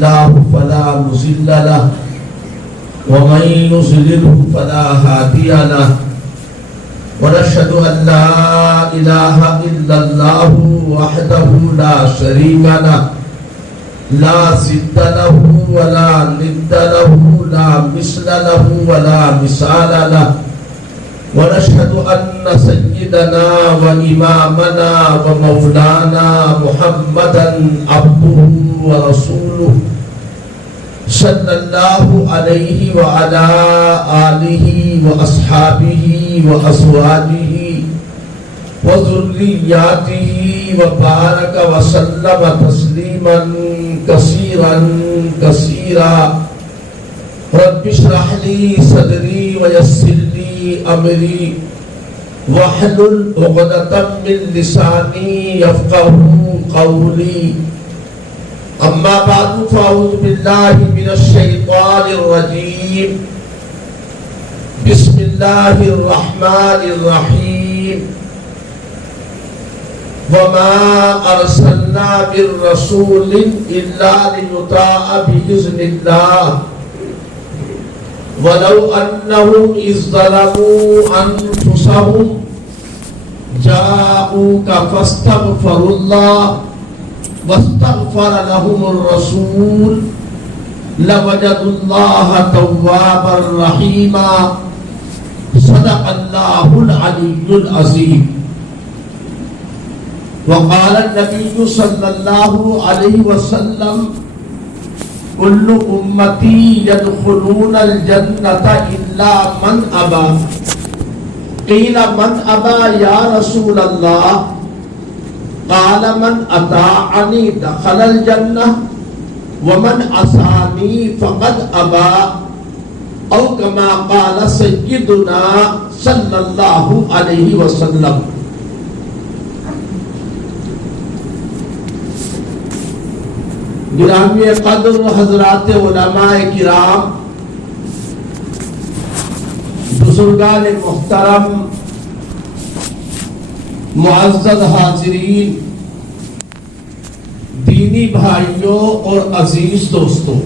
الله فلا مضل له ومن يضلل فلا هادي له ونشهد أن لا إله إلا الله وحده لا شريك له لا ضد له ولا ند له لا مثل له ولا مثال له ونشهد أن سيدنا وإمامنا ومولانا محمدا عبده ورسوله صلى الله عليه وعلى آله وأصحابه وأزواجه وذرياته وبارك وسلم تسليما كثيرا كثيرا رب اشرح لي صدري ويسر لي أمري واحلل عقدة من لساني يفقهوا قولي أما بعد فأعوذ بالله من الشيطان الرجيم بسم الله الرحمن الرحيم وما أرسلنا من رسول إلا ليطاع بإذن الله ولو أنهم إذ ظلموا أنفسهم جاءوك فاستغفروا الله واستغفر لهم الرسول لوجدوا الله توابا رحيما صدق الله العلي العظيم. وقال النبي صلى الله عليه وسلم كل أمتي يدخلون الجنة إلا من أبى قيل من أبى يا رسول الله قال من أطاعني دخل الجنة ومن عصاني فقد أبى أو كما قال سيدنا صلى الله عليه وسلم. گرامی قدر حضرات علماء کرام، بزرگان محترم، معزز حاضرین، دینی بھائیوں اور عزیز دوستوں،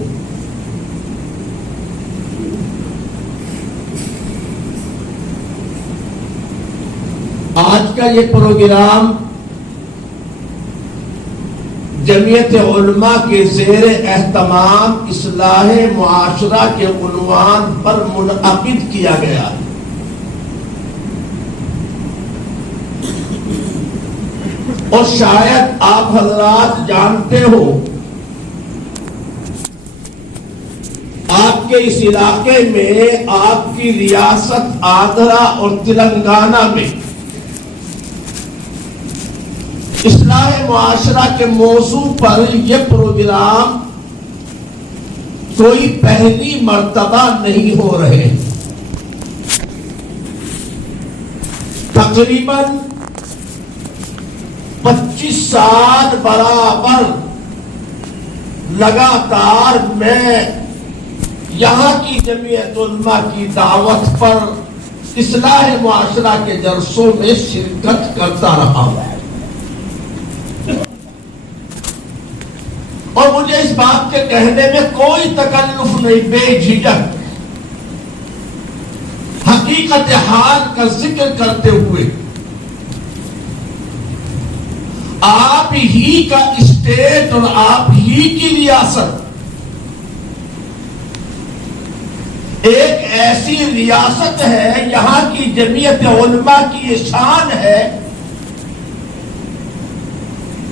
آج کا یہ پروگرام جمعیت علماء کے زیر اہتمام اصلاح معاشرہ کے عنوان پر منعقد کیا گیا ہے. اور شاید آپ حضرات جانتے ہو، آپ کے اس علاقے میں، آپ کی ریاست آندھرا اور تلنگانہ میں اصلاح معاشرہ کے موضوع پر یہ پروگرام کوئی پہلی مرتبہ نہیں ہو رہے. تقریباً 25 سال برابر لگاتار میں یہاں کی جمعیت علماء کی دعوت پر اصلاح معاشرہ کے جلسوں میں شرکت کرتا رہا ہوں، اور مجھے اس بات کے کہنے میں کوئی تکلف نہیں، بے جھجک حقیقت حال کا ذکر کرتے ہوئے آپ ہی کا اسٹیٹ اور آپ ہی کی ریاست ایک ایسی ریاست ہے، یہاں کی جمعیت علماء کی یہ شان ہے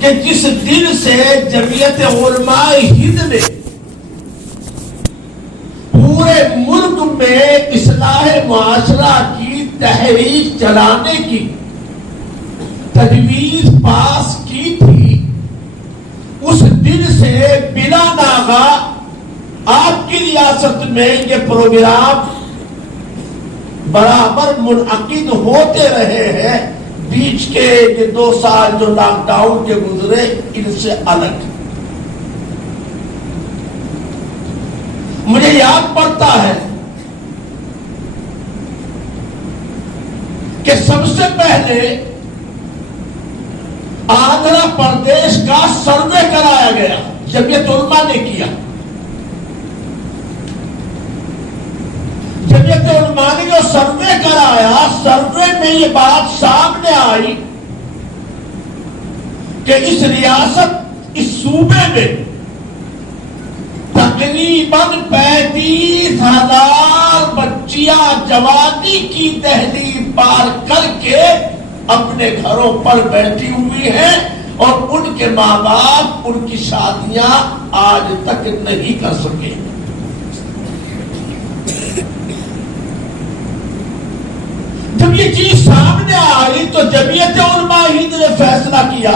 کہ جس دن سے جمعیت علماء ہند نے پورے ملک میں اصلاح معاشرہ کی تحریک چلانے کی تجویز پاس کی تھی، اس دن سے بلا ناغہ آپ کی ریاست میں یہ پروگرام برابر منعقد ہوتے رہے ہیں. بیچ کے یہ 2 سال جو لاک ڈاؤن کے گزرے، ان سے الگ. مجھے یاد پڑتا ہے کہ سب سے پہلے آندھرا پردیش کا سروے کرایا گیا، جمعیت علماء نے کیا. جمعیت علماء نے جو سروے کرایا، سروے میں یہ بات سامنے آئی کہ اس ریاست، اس صوبے میں تقریباً 35,000 بچیاں جوانی کی دہلیز پار کر کے اپنے گھروں پر بیٹھی ہوئی ہیں اور ان کے ماں باپ ان کی شادیاں آج تک نہیں کر سکے۔ جب یہ چیز سامنے آئی تو جمعیت علماء ہند نے فیصلہ کیا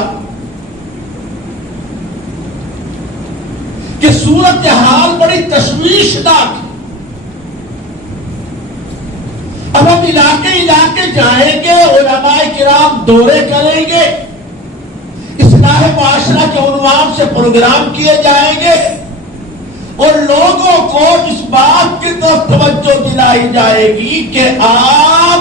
کہ صورتحال بڑی تشویشناک ہے۔ اب ہم علاقے علاقے جائیں گے، علماء کرام دورے کریں گے، اصلاح معاشرہ کے عنوان سے پروگرام کیے جائیں گے اور لوگوں کو اس بات کی طرف توجہ دلائی جائے گی کہ آپ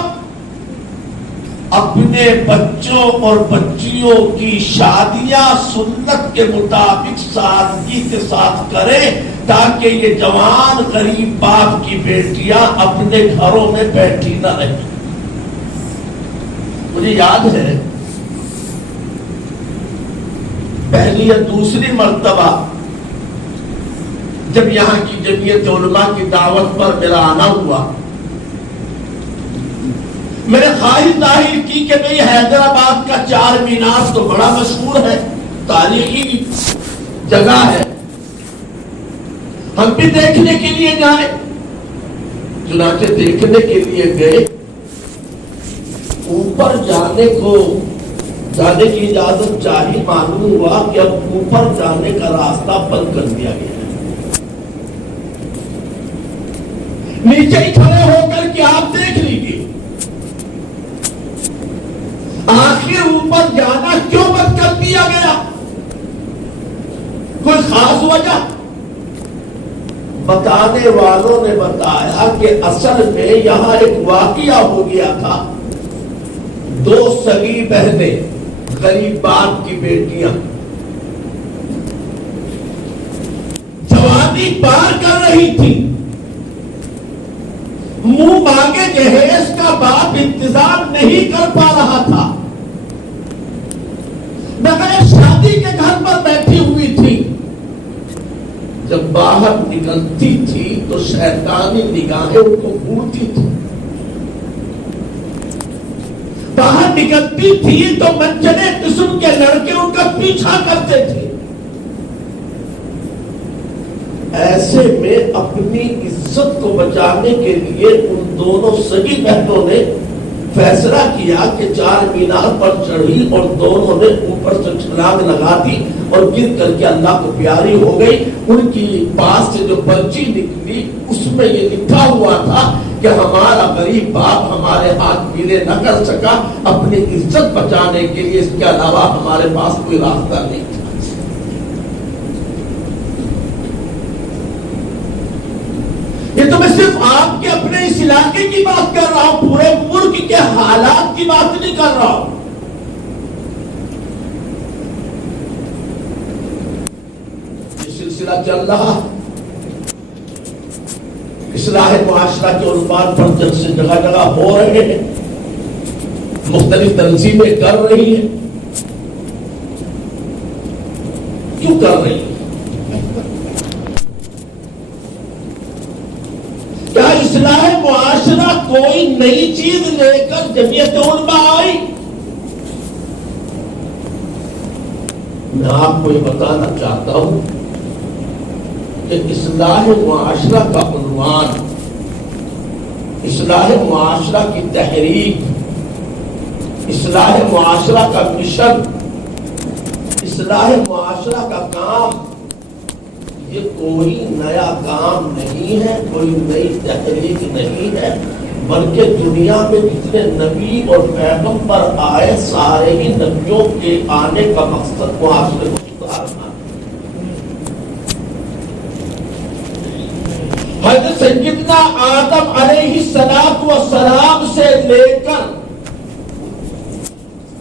اپنے بچوں اور بچیوں کی شادیاں سنت کے مطابق سادگی کے ساتھ کریں تاکہ یہ جوان غریب باپ کی بیٹیاں اپنے گھروں میں بیٹھی نہ رہیں۔ مجھے یاد ہے پہلی یا دوسری مرتبہ جب یہاں کی جمعیت علماء کی دعوت پر میرا آنا ہوا، میں نے خواہش ظاہر کی کہ بھئی حیدرآباد کا چار مینار تو بڑا مشہور ہے، تاریخی جگہ ہے، ہم بھی دیکھنے کے لیے جائیں۔ چنانچہ دیکھنے کے لیے گئے، اوپر جانے کی اجازت چاہی، معلوم ہوا کہ اب اوپر جانے کا راستہ بند کر دیا گیا ہے۔ نیچے ہی کھڑے ہو کر کے آپ دیکھ لیجیے، آخر اوپر جانا کیوں بند کر دیا گیا؟ کوئی خاص وجہ؟ بتانے والوں نے بتایا کہ اصل میں یہاں ایک واقعہ ہو گیا تھا، دو سگی بہنیں غریب باپ کی بیٹیاں جوانی پار کر رہی تھی، منہ مانگے جہیز کا باپ انتظام نہیں کر پا رہا تھا، بغیر شادی کے گھر پر بیٹھی ہوئی تھی۔ جب باہر نکلتی تھی تو شیطانی نگاہیں ان کو گھورتی تھی، باہر نکلتی تھی تو منچنے قسم کے لڑکے ان کا پیچھا کرتے تھے۔ ایسے میں اپنی عزت کو بچانے کے لیے ان دونوں سگی بہنوں نے فیصلہ کیا کہ چار مینار پر چڑھی اور دونوں نے اوپر سے چھلانگ لگا دی اور گر کر کے اللہ کو پیاری ہو گئی۔ ان کی پاس سے جو پرچی نکلی اس میں یہ لکھا ہوا تھا کہ ہمارا غریب باپ ہمارے ہاتھ پیلے نہ کر سکا، اپنی عزت بچانے کے لیے اس کے علاوہ ہمارے پاس کوئی راستہ نہیں تھا۔ یہ تو میں صرف آپ کے اپنے اس علاقے کی بات کر رہا ہوں، پورے ملک کے حالات کی بات نہیں کر رہا ہوں۔ یہ سلسلہ چل رہا، اصلاح معاشرہ کے عنوان پر جلسے جگہ جگہ ہو رہے ہیں، مختلف تنظیمیں کر رہی ہیں۔ کیوں کر رہی ہیں؟ کیا اصلاح معاشرہ کوئی نئی چیز لے کر جمعیت علماء آئی؟ میں آپ کو یہ بتانا چاہتا ہوں کہ اصلاح معاشرہ کا عنوان، اصلاح معاشرہ کی تحریک، اصلاح معاشرہ کا مشن، اصلاح معاشرہ کا کام، یہ کوئی نیا کام نہیں ہے، کوئی نئی تحریک نہیں ہے، بلکہ دنیا میں جتنے نبی اور پیغمبر آئے سارے ہی نبیوں کے آنے کا مقصد معاشرے کو سدھارنا۔ حضرت سیدنا آدم علیہ السلام سے لے کر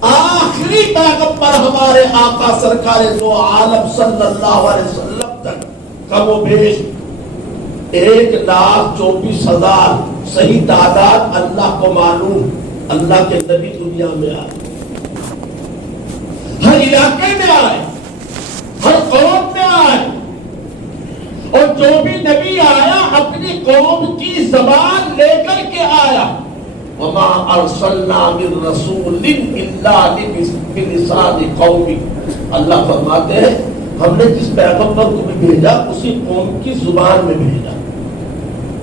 آخری پیغمبر ہمارے آقا سرکار دو عالم صلی اللہ علیہ وسلم تک کم و بیش 1,24,000 صحیح تعداد اللہ کو معلوم. اللہ کے نبی دنیا میں آئے، ہر علاقے میں آئے، ہر قوم میں آئے، اور جو بھی نبی آیا اپنی قوم کی زبان لے کر کے آیا. وما ارسلنا من رسول الا بلسان قومه. اللہ فرماتے ہیں ہم نے جس پیغمبر کو بھی بھیجا اسی قوم کی زبان میں بھیجا،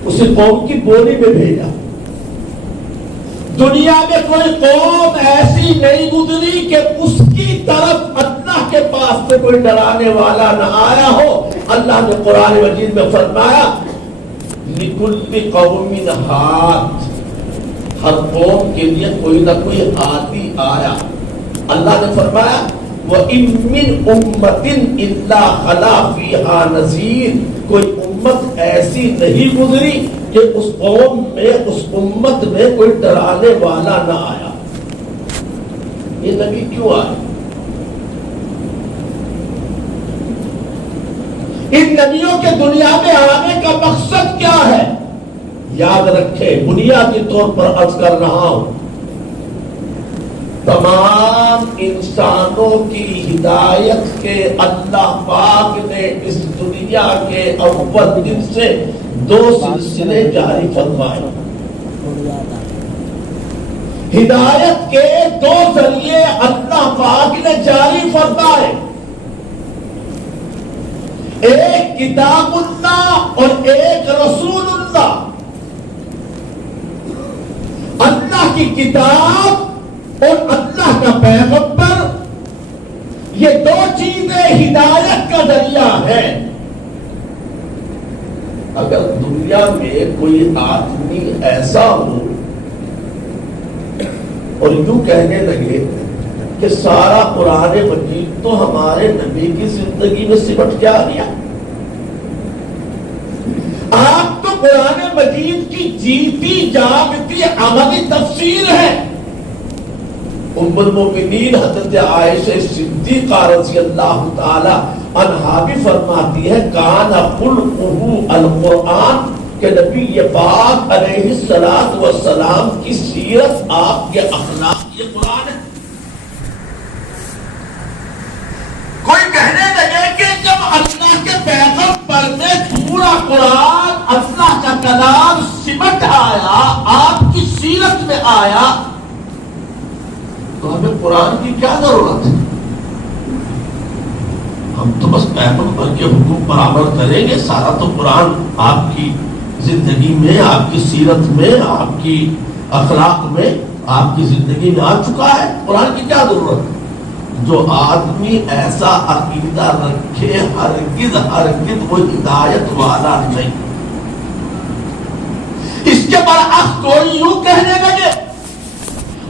اسی قوم کی بولی میں بھیجا. دنیا میں کوئی قوم ایسی نہیں گزری کہ اس کی طرف اللہ کے پاس سے کوئی ڈرانے والا نہ آیا ہو. اللہ نے قرآن مجید میں فرمایا لِكُلِّ قَوْمٍ هَادٍ، ہر قوم کے لیے کوئی نہ کوئی ہادی آیا. اللہ نے فرمایا وَإِن مِّنْ أُمَّةٍ إِلَّا خَلَا فِيهَا نَذِيرٌ، کوئی امت ایسی نہیں گزری کہ اس قوم میں، اس امت میں کوئی ڈرانے والا نہ آیا. یہ نبی کیوں آئے؟ ان نبیوں کے دنیا میں آنے کا مقصد کیا ہے؟ یاد رکھیں، بنیادی طور پر عرض کر رہا ہوں، تمام انسانوں کی ہدایت کے اللہ پاک نے اس دنیا کے اول دن سے 2 سلسلے جاری فرمائے. ہدایت کے 2 ذریعے اللہ پاک نے جاری فرمائے، ایک کتاب اللہ اور ایک رسول اللہ. اللہ کی کتاب اور اللہ کا پیغمبر، یہ 2 چیزیں ہدایت کا ذریعہ ہے. اگر دنیا میں کوئی آدمی ایسا ہو اور یوں کہنے لگے کہ سارا قرآن مجید تو ہمارے نبی کی زندگی میں سمٹ کے آ گیا، آپ تو قرآن مجید کی جیتی جاگتی عملی تفسیر ہے. ام المؤمنین حضرت عائشہ صدیقہ رضی اللہ تعالی عنہا بھی فرماتی ہے کان خلقہ القرآن، کہ نبی پاک علیہ السلام کی سیرت، آپ کے اخلاق یہ قرآن ہے. کوئی کہنے لگے کہ جب اللہ کے پیغمبر نے پورا قرآن اللہ کا کلام سمٹ آیا، آپ کی سیرت میں آیا، تو ہمیں قرآن کی کیا ضرورت ہے؟ ہم تو بس پیغمبر کے حکم پر عمل کریں گے. سارا تو قرآن آپ کی زندگی میں، آپ کی سیرت میں، آپ کی اخلاق میں، آپ کی زندگی میں آ چکا ہے. قرآن کی کیا ضرورت ہے؟ جو آدمی ایسا عقیدہ رکھے ہرگز وہ ہدایت والا نہیں. اس کے برعکس کوئی یوں کہنے لگے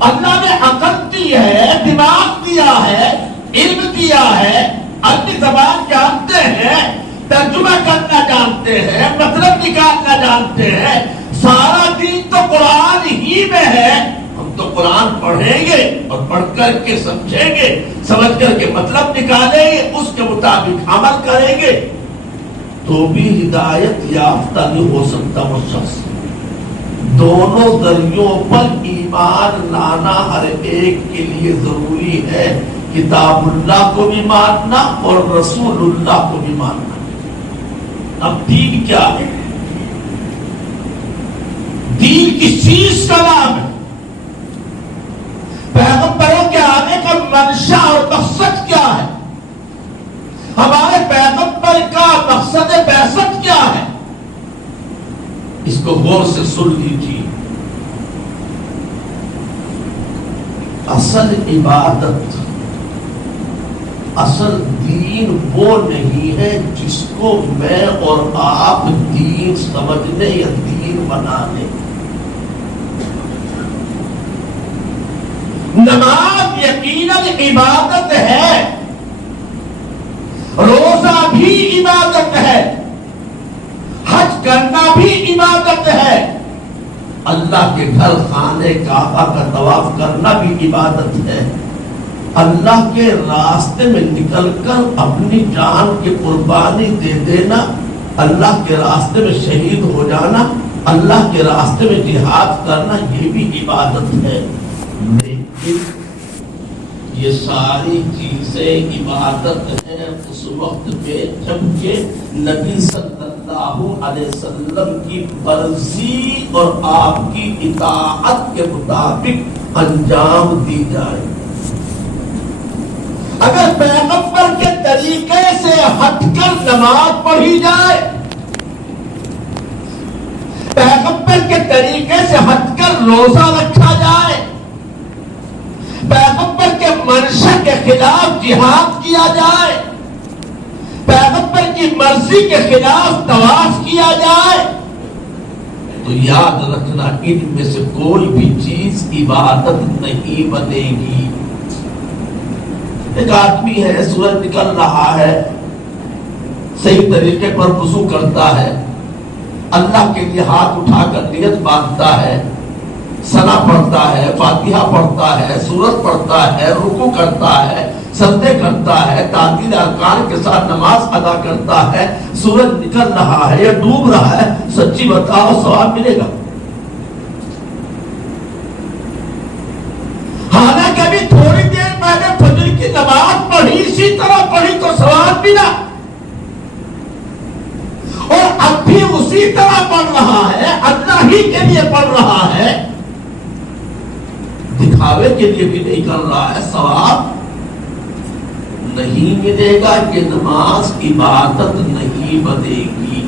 اللہ نے عقل دی ہے، دماغ دیا ہے، علم دیا ہے، اپنی زبان جانتے ہیں، ترجمہ کرنا جانتے ہیں، مطلب نکالنا جانتے ہیں، سارا دین تو قرآن ہی میں ہے. ہم تو قرآن پڑھیں گے اور پڑھ کر کے سمجھیں گے، سمجھ کر کے مطلب نکالیں گے، اس کے مطابق عمل کریں گے، تو بھی ہدایت یافتہ نہیں ہو سکتا وہ شخص. دونوں ذریعوں پر ایمان لانا ہر ایک کے لیے ضروری ہے. کتاب اللہ کو بھی ماننا اور رسول اللہ کو بھی ماننا. اب دین کیا ہے؟ دین کس چیز کا نام ہے؟ پیغمبروں کے آنے کا منشا اور مقصد کیا ہے؟ ہمارے پیغمبر کا مقصد بعثت کیا ہے؟ اس کو غور سے سن لیجیے. اصل عبادت، اصل دین وہ نہیں ہے جس کو میں اور آپ دین سمجھنے یا دین بنانے. نماز یقیناً عبادت ہے، روزہ بھی عبادت ہے، حج کرنا بھی عبادت ہے، اللہ کے گھر خانے کعبہ کا طواف کرنا بھی عبادت ہے. اللہ کے راستے میں نکل کر اپنی جان کی قربانی دے دینا اللہ کے راستے میں شہید ہو جانا، اللہ کے راستے میں جہاد کرنا، یہ بھی عبادت ہے۔ لیکن یہ ساری چیزیں عبادت ہیں اس وقت میں جب کہ نبی صلی اللہ علیہ وسلم کی مرضی اور آپ کی اطاعت کے مطابق انجام دی جائے۔ اگر پیغمبر کے طریقے سے ہٹ کر نماز پڑھی جائے، پیغمبر کے طریقے سے ہٹ کر روزہ رکھا جائے، پیغمبر کے منشا کے خلاف جہاد کیا جائے، پیغمبر کی مرضی کے خلاف طواف کیا جائے، تو یاد رکھنا ان میں سے کوئی بھی چیز عبادت نہیں بنے گی۔ ایک آدمی ہے، سورج نکل رہا ہے، صحیح طریقے پر وضو کرتا ہے، اللہ کے لیے ہاتھ اٹھا کر نیت باندھتا ہے، ثنا پڑھتا ہے، فاتحہ پڑھتا ہے، سورت پڑھتا ہے، رکوع کرتا ہے، سجدے کرتا ہے، تعطیل ارکان کے ساتھ نماز ادا کرتا ہے، سورج نکل رہا ہے یا ڈوب رہا ہے، سچی بتاؤ ثواب ملے گا؟ حالانکہ ابھی تھوڑی دیر پہلے فجر کی نماز پڑھی، اسی طرح پڑھی تو ثواب ملا، اور اب بھی اسی طرح پڑھ رہا ہے، اللہ ہی کے لیے پڑھ رہا ہے، دکھاوے کے لیے بھی نہیں کر رہا ہے، ثواب نہیں ملے گا کہ نماز عبادت نہیں بنے گی۔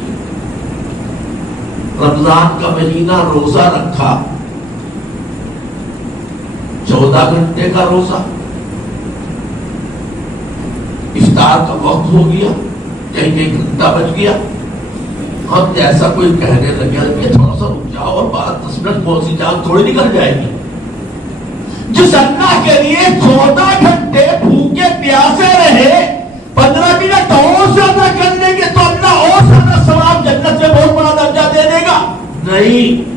رمضان کا مہینہ روزہ رکھا، 14 گھنٹے کا روزہ، افطار کا وقت ہو گیا، کہیں گھنٹہ بچ گیا، ہم جیسا کوئی کہنے لگے کہ تھوڑا سا رک جاؤ اور 12-10 منٹ کون سی جان تھوڑی نکل جائے گی۔ جس اللہ کے لیے 14 گھنٹے بھوکے پیاسے رہے، 15 منٹ اور زیادہ کر لیں گے تو اللہ اور زیادہ ثواب جنت میں بہت بڑا درجہ دے دے گا۔ نہیں،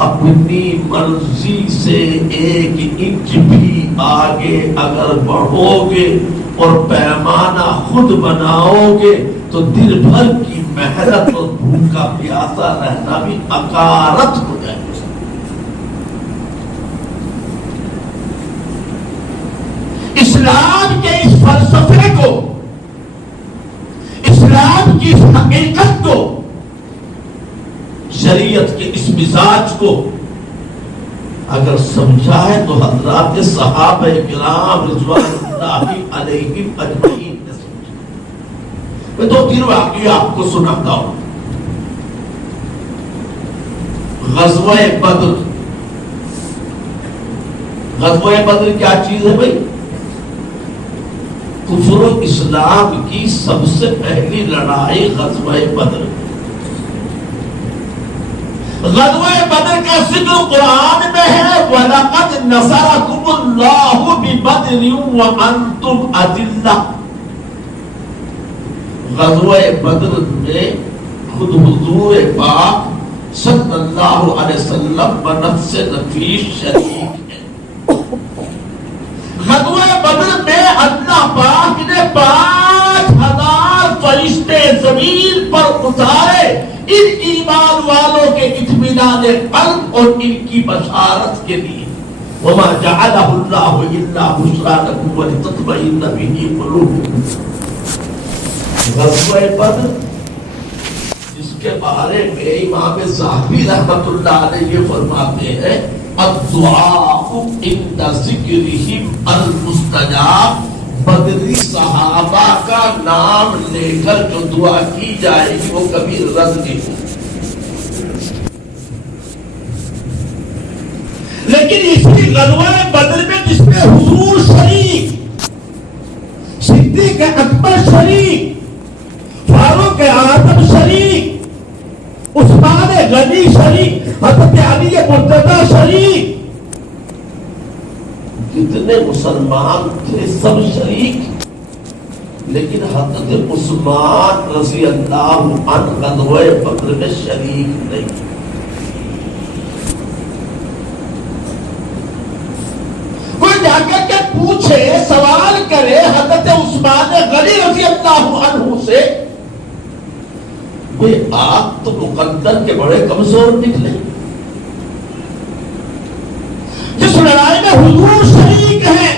اپنی مرضی سے 1 انچ بھی آگے اگر بڑھو گے اور پیمانہ خود بناؤ گے تو دن بھر کی محنت اور بھوکا پیاسا رہنا بھی اکارت ہو جائے گا۔ اسلام کے اس فلسفے کو، اسلام کی اس حقیقت کو، شریعت کے اس مزاج کو اگر سمجھا ہے تو حضرات صحابہ کرام رضوان اللہ علیہم اجمعین نے سمجھا۔ میں 2-3 واقعے آپ کو سناتا ہوں۔ غزوہ بدر، غزوہ بدر کیا چیز ہے بھائی؟ کفر و اسلام کی سب سے پہلی لڑائی غزوہ بدر۔ غزوہ بدر کا ذکر قرآن میں ہے، وَلَقَدْ نَصَرَكُمُ اللَّهُ بِبَدْرٍ وَأَنْتُمْ أَذِلَّةٌ۔ غزوہ بدر میں خود حضور پاک صلی اللہ علیہ وسلم بنفس نفیس شریک ہے۔ غزوہ بدر میں اللہ پاک نے 5000 فرشتے زمین پر اتارے ان ایمان والوں کے اطمینان قلب اور ان کی بشارت کے لیے۔ وما جعلہ اللہ الا بشریٰ لکم ولتطمئن بہ قلوبکم۔ غزوہ بدر جس کے بارے میں امام ذہبی رحمۃ اللہ علیہ یہ فرماتے ہیں، الدعاء عند ذکرہم المستجاب، بدری صحابہ کا نام لے کر جو دعا کی جائے گی وہ کبھی رد نہیں ہوگی۔ لیکن اسی غزوہ بدر میں جس میں حضور شریک، صدیق اکبر شریک، فاروق اعظم شریک، عثمان غنی شریک، حضرت علی مرتضی شریک، کتنے مسلمان تھے سب شریک، لیکن حضرت عثمان رضی اللہ عنہ غزوہ بدر میں شریک نہیں۔ کوئی جا کر کے پوچھے، سوال کرے حضرت عثمان غنی رضی اللہ عنہ سے کوئی آپ تو مقدر کے بڑے کمزور نکلے. جس لڑائی میں حضور شریک ہیں،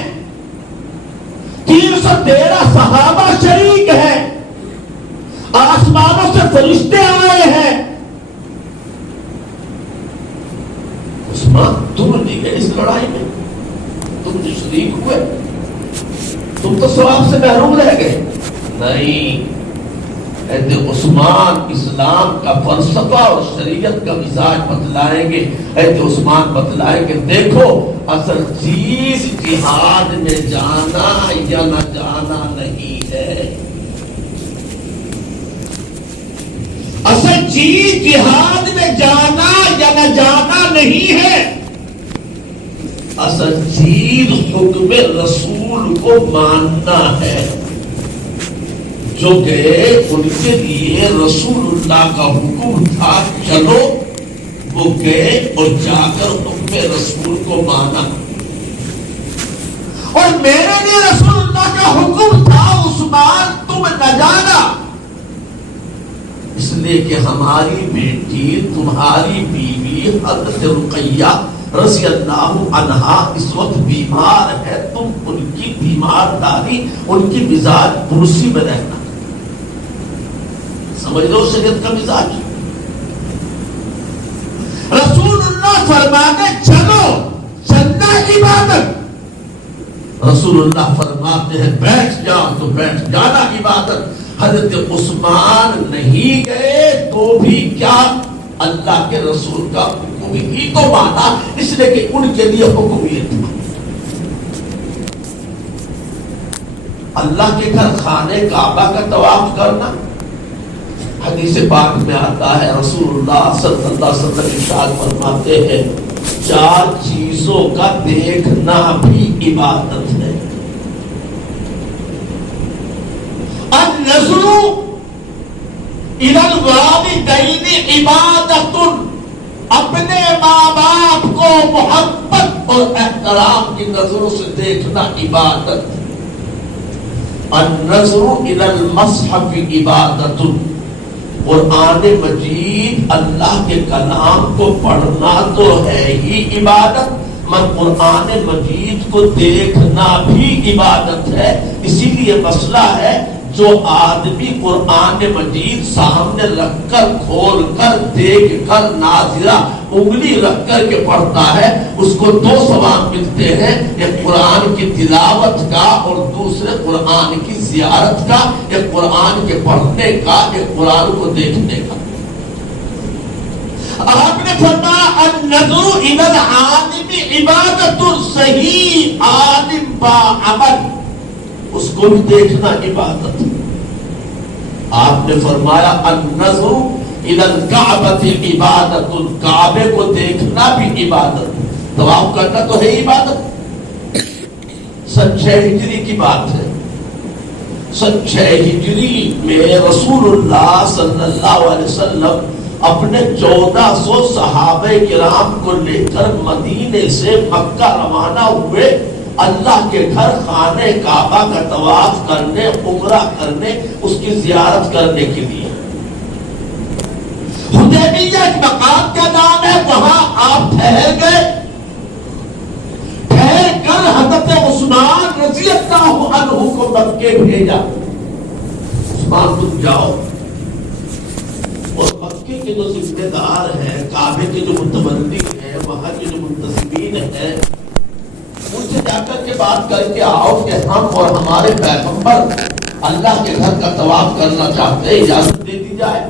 313 صحابہ شریک ہیں، آسمانوں سے فرشتے آئے ہیں، عثمان تم نہیں گئے اس لڑائی میں، تم جو شریک ہوئے تم تو ثواب سے محروم رہ گئے. نہیں، عثمان اسلام کا فلسفہ اور شریعت کا مزاج بتلائیں گے. عثمان بتلائیں گے دیکھو اصل چیز جہاد میں جانا یا نہ جانا نہیں ہے. اصل چیز جہاد میں جانا یا نہ جانا نہیں ہے. اصل چیز حکم رسول کو ماننا ہے. جو گئے ان کے لیے رسول اللہ کا حکم تھا چلو، وہ گئے اور جا کر حکم رسول کو مانا. اور میرے لیے رسول اللہ کا حکم تھا عثمان تم نہ جانا، اس لیے کہ ہماری بیٹی تمہاری بیوی حضرت رقیہ رضی اللہ عنہا اس وقت بیمار ہے، تم ان کی بیمار داری، ان کی مزاج پرسی میں رہنا. سمجھ لو شریعت کا مزاج. رسول اللہ فرماتے چلو، چلنا عبادت. رسول اللہ فرماتے ہیں بیٹھ جاؤ تو بیٹھ جانا عبادت. حضرت عثمان نہیں گئے تو بھی کیا اللہ کے رسول کا حکم ہی تو مانا، اس لیے کہ ان کے لیے حکم یہ تھا. اللہ کے گھر خانے کعبہ کا طواف کرنا، حدیث پاک میں آتا ہے رسول اللہ صلی اللہ علیہ وسلم ارشاد فرماتے ہیں 4 چیزوں کا دیکھنا بھی عبادت ہے. النظر الی الوالدین عبادت، اپنے ماں باپ کو محبت اور احترام کی نظروں سے دیکھنا عبادت. النظر الی المصحف عبادت، قرآن مجید اللہ کے کلام کو پڑھنا تو ہے ہی عبادت، مگر قرآن مجید کو دیکھنا بھی عبادت ہے. اسی لیے مسئلہ ہے جو آدمی قرآن مجید سامنے رکھ کر کھول کر دیکھ کر ناظرہ انگلی رکھ کر کے پڑھتا ہے اس کو 2 ثواب ملتے ہیں، ایک قرآن کی تلاوت کا اور دوسرے قرآن کی زیارت کا، ایک قرآن کے پڑھنے کا، ایک قرآن کو دیکھنے کا. آپ نے فرمایا النظر الی العالم عبادت، صحیح عالم با عمل اس کو بھی دیکھنا عبادت. آپ نے فرمایا النظر الی الکعبۃ عبادت، کعبے کو دیکھنا بھی عبادت. طواف کرنا تو ہے عبادت. 6 ہجری کی بات ہے. 6 ہجری میں رسول اللہ صلی اللہ علیہ وسلم اپنے 1400 صحابہ کرام کو لے کر مدینے سے مکہ روانہ ہوئے اللہ کے گھر خانے کعبہ کا طواف کرنے، عمرہ کرنے، اس کی زیارت کرنے کے لیے. حدیبیہ ایک مقام کا نام ہے، وہاں آپ ٹھہر گئے. ٹھہر کر حضرت عثمان رضی اللہ عنہ کو مکے بھیجا. عثمان تم جاؤ، اور مکے کے جو ذمہ دار ہیں، کعبے کے جو متولی ہیں، وہاں کے جو منتظمین ہیں، ان سے جا کر کے بات کر کے آؤ کہ ہم اور ہمارے پیغمبر اللہ کے گھر کا طواف کرنا چاہتے ہیں، اجازت دے دی جائے.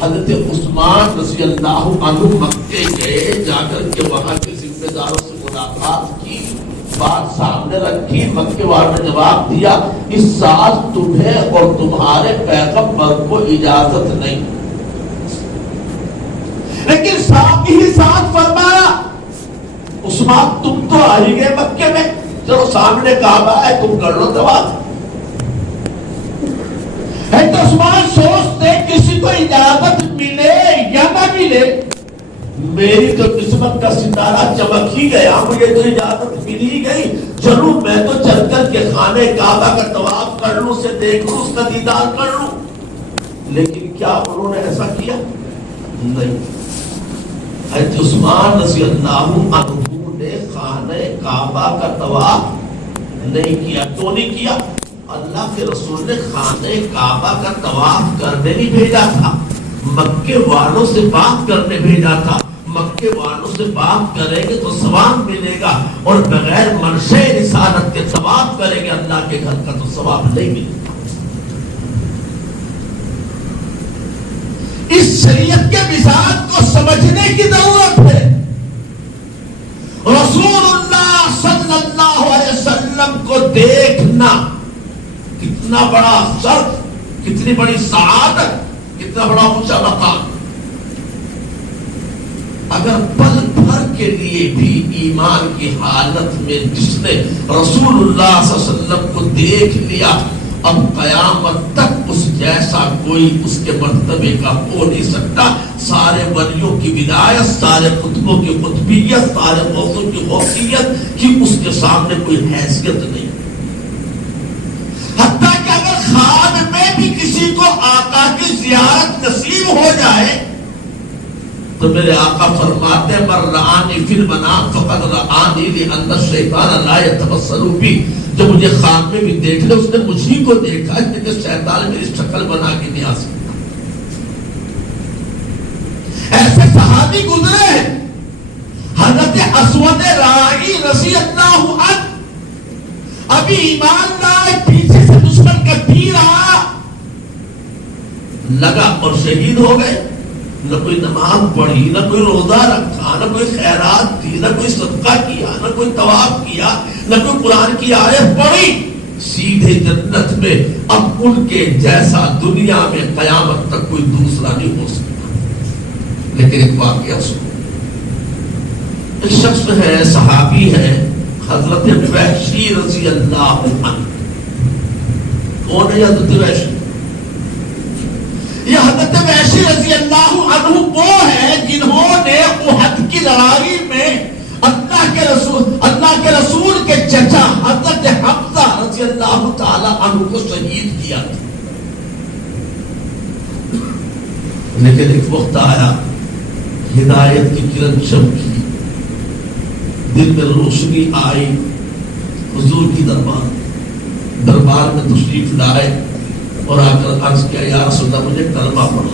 حضرت عثمان رضی اللہ عنہ مکے گئے، جا کر کے وہاں کے ذمہ داروں سے ملاقات کی، بات سامنے رکھی. مکے والوں نے جواب دیا اس سال تمہیں اور تمہارے پیغمبر کو اجازت نہیں، لیکن ساتھ ہی ساتھ فرمایا عثمان تم تو آ ہی گئے مکے میں، چلو سامنے کعبہ ہے تم کر لو طواف. ہے تو عثمان سوچتے کسی کو اجازت ملے یا نہ ملے، میری تو قسمت کا ستارہ چمک ہی گیا، مجھے تو اجازت مل ہی گئی، چلو میں تو چل کر کے خانے کعبہ کا طواف کر لوں، اسے دیکھ لوں، اس کا دیدار کر لوں. لیکن کیا انہوں نے ایسا کیا؟ نہیں. حضرت عثمان رضی اللہ عنہ نے خانہ کعبہ کا طواف نہیں کیا. کیوں نہیں کیا؟ اللہ کے رسول نے خانہ کعبہ کا طواف کرنے نہیں بھیجا تھا، مکے والوں سے بات کرنے بھیجا تھا. مکے والوں سے بات کریں گے تو ثواب ملے گا، اور بغیر منشے رسالت کے طواف کریں گے اللہ کے گھر کا تو ثواب نہیں ملے گا. اس شریعت کے مزاج کو سمجھنے کی ضرورت ہے. رسول اللہ صلی اللہ علیہ وسلم کو دیکھنا کتنا بڑا شرف، کتنی بڑی سعادت، کتنا بڑا اونچا مقام. اگر پل بھر کے لیے بھی ایمان کی حالت میں جس نے رسول اللہ صلی اللہ علیہ وسلم کو دیکھ لیا، اب قیامت تک اس جیسا کوئی اس کے مرتبے کا ہو نہیں سکتا. سارے ولیوں کی ولایت، سارے قطبوں کی قطبیت، سارے غوثوں کی غوثیت کی اس کے سامنے کوئی حیثیت نہیں. حتیٰ کہ اگر خواب میں بھی کسی کو آقا کی زیارت نصیب ہو جائے تو میرے آقا فرماتے ہیں من رآنی فی المنام فقد رآنی لأن الشیطان لا یتمثل بی. جب مجھے خواب میں بھی دیکھ لے اس نے مجھے کو دیکھا ہے، لیکن شیطان میری شکل بنا کے نہیں آ سکتا. ایسے صحابی گزرے ہیں. حضرت اسود رائی رضی اللہ عنہ ابھی ایمان لائے، پیچھے سے دشمن کا تیر آیا، لگا اور شہید ہو گئے. نہ کوئی نماز پڑھی، نہ کوئی روزہ رکھا، نہ کوئی خیرات دی، نہ کوئی صدقہ کیا، نہ کوئی طواف کیا، نہ کوئی قرآن کی آیت پڑھی. سیدھے جنت میں. اب ان کے جیسا دنیا میں قیامت تک کوئی دوسرا نہیں ہو سکتا. لیکن ایک واقعہ سنو. ایک شخص ہے، صحابی ہے، حضرت وحشی رضی اللہ عنہ. کون ہے حضرت وحشی؟ یہ حضرت وحشی رضی اللہ عنہ وہ ہے جنہوں نے احد کی لڑائی میں اللہ کے رسول کے چچا حضرت حمزہ رضی اللہ تعالی عنہ کو شہید کیا تھا. لیکن ایک وقت آیا، ہدایت کی کرن چمکی، دل میں روشنی آئی. حضور کی دربار میں تشریف لائے اور آ کر عرض کیا یا رسول اللہ مجھے کلمہ پڑھو.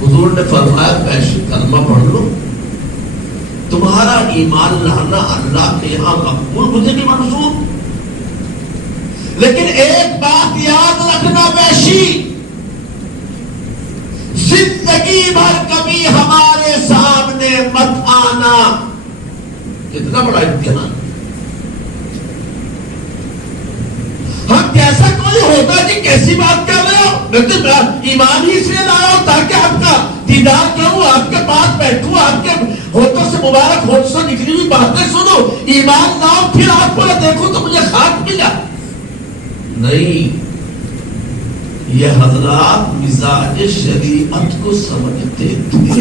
حضور نے فرمایا وحشی کلمہ پڑھ لو، تمہارا ایمان لانا اللہ کے یہاں مقبول، مجھے بھی منظور. لیکن ایک بات یاد رکھنا وحشی، زندگی بھر کبھی ہمارے سامنے مت آنا. کتنا بڑا امتحان. ہم جیسا کوئی ہوتا جی کیسی بات کر رہے ہو، میں تو ایمان ہی اس لیے لایا ہوں تاکہ آپ کا دیدار کروں، آپ کے پاس بیٹھوں، آپ کے ہوٹوں سے مبارک ہوٹ سے نکلی ہوئی باتیں سنو. ایمان لاؤ پھر آپ کو نہ دیکھو تو مجھے خاک ملا. نہیں، یہ حضرات مزاج شریعت کو سمجھتے تھے.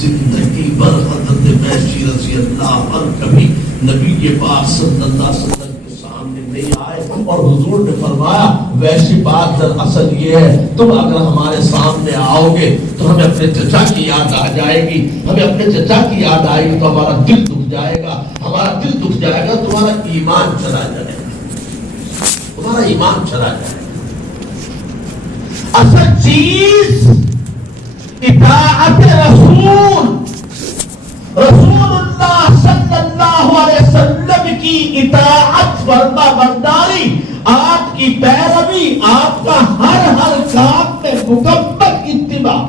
زندگی بھر حضرت وحشی رضی اللہ عنہ کبھی نبی کے پاک صلی اللہ علیہ وسلم کے سامنے نہیں آئے، اور حضور نے فرمایا ویسی بات دراصل یہ ہے، تم اگر ہمارے سامنے آؤ گے تو ہمیں اپنے چچا کی یاد آ جائے گی، ہمیں اپنے چچا کی یاد آئے گی تو ہمارا دل دکھ جائے گا، ہمارا دل دکھ جائے گا، تمہارا ایمان چلا جائے گا، تمہارا ایمان چلا جائے گا. اصل چیز اطاعت رسول اللہ صلی اللہ علیہ وسلم کی اطاعت، فرما برداری، آپ کی پیروی، آپ کا ہر کام میں مکمل اتباع.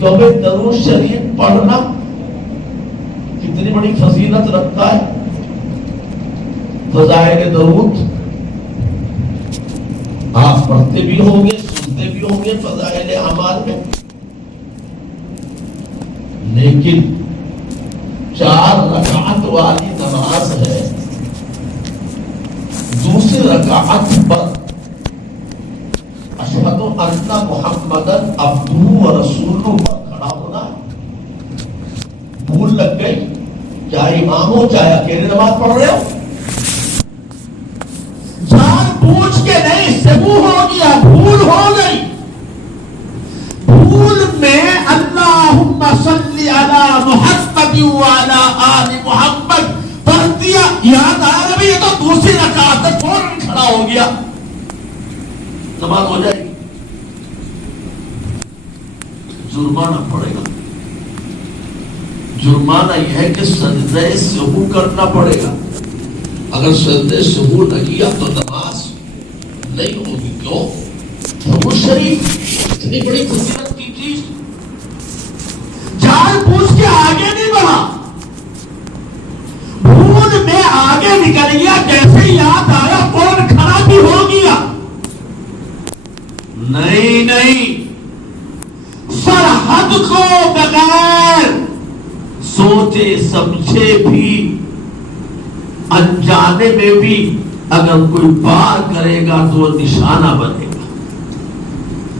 تو ہمیں درود شریف پڑھنا کتنی بڑی فضیلت رکھتا ہے. فضائل درود آپ پڑھتے بھی ہوں گے، سنتے بھی ہوں گے فضائل اعمال میں. لیکن 4 رکعت والی نماز ہے، دوسری رکعت پر اشہد ان محمد عبدہ و رسولہ پر کھڑا ہونا. بھول لگ گئی، چاہے امام ہو چاہے اکیلے نماز پڑھ رہے ہو، جان بوجھ کے نہیں سبو ہو گیا، بھول ہو گئی. بھول میں اللہم صلی علی محمد وعلی آل محمد پڑھ دیا، یاد آیا بھی یہ تو دوسری رکعت ہے، فوراً کھڑا ہو گیا، نماز ہو جائے گی. جرمانہ پڑے گا. جرمانہ یہ ہے کہ سجدہ سہو کرنا پڑے گا. اگر سجدہ سہو نہ کیا تو نماز نہیں ہوگی. کیوں؟ وہ شریف اتنی بڑی فضیلت کی چیز جان بوجھ کے آگے نہیں بڑھا، بھول میں آگے نکل گیا، جیسے یاد آیا فوراً کھڑا بھی ہو گیا. نہیں، سرحد کو بغیر سوچے سمجھے بھی، انجانے میں بھی اگر کوئی پار کرے گا تو وہ نشانہ بنے گا.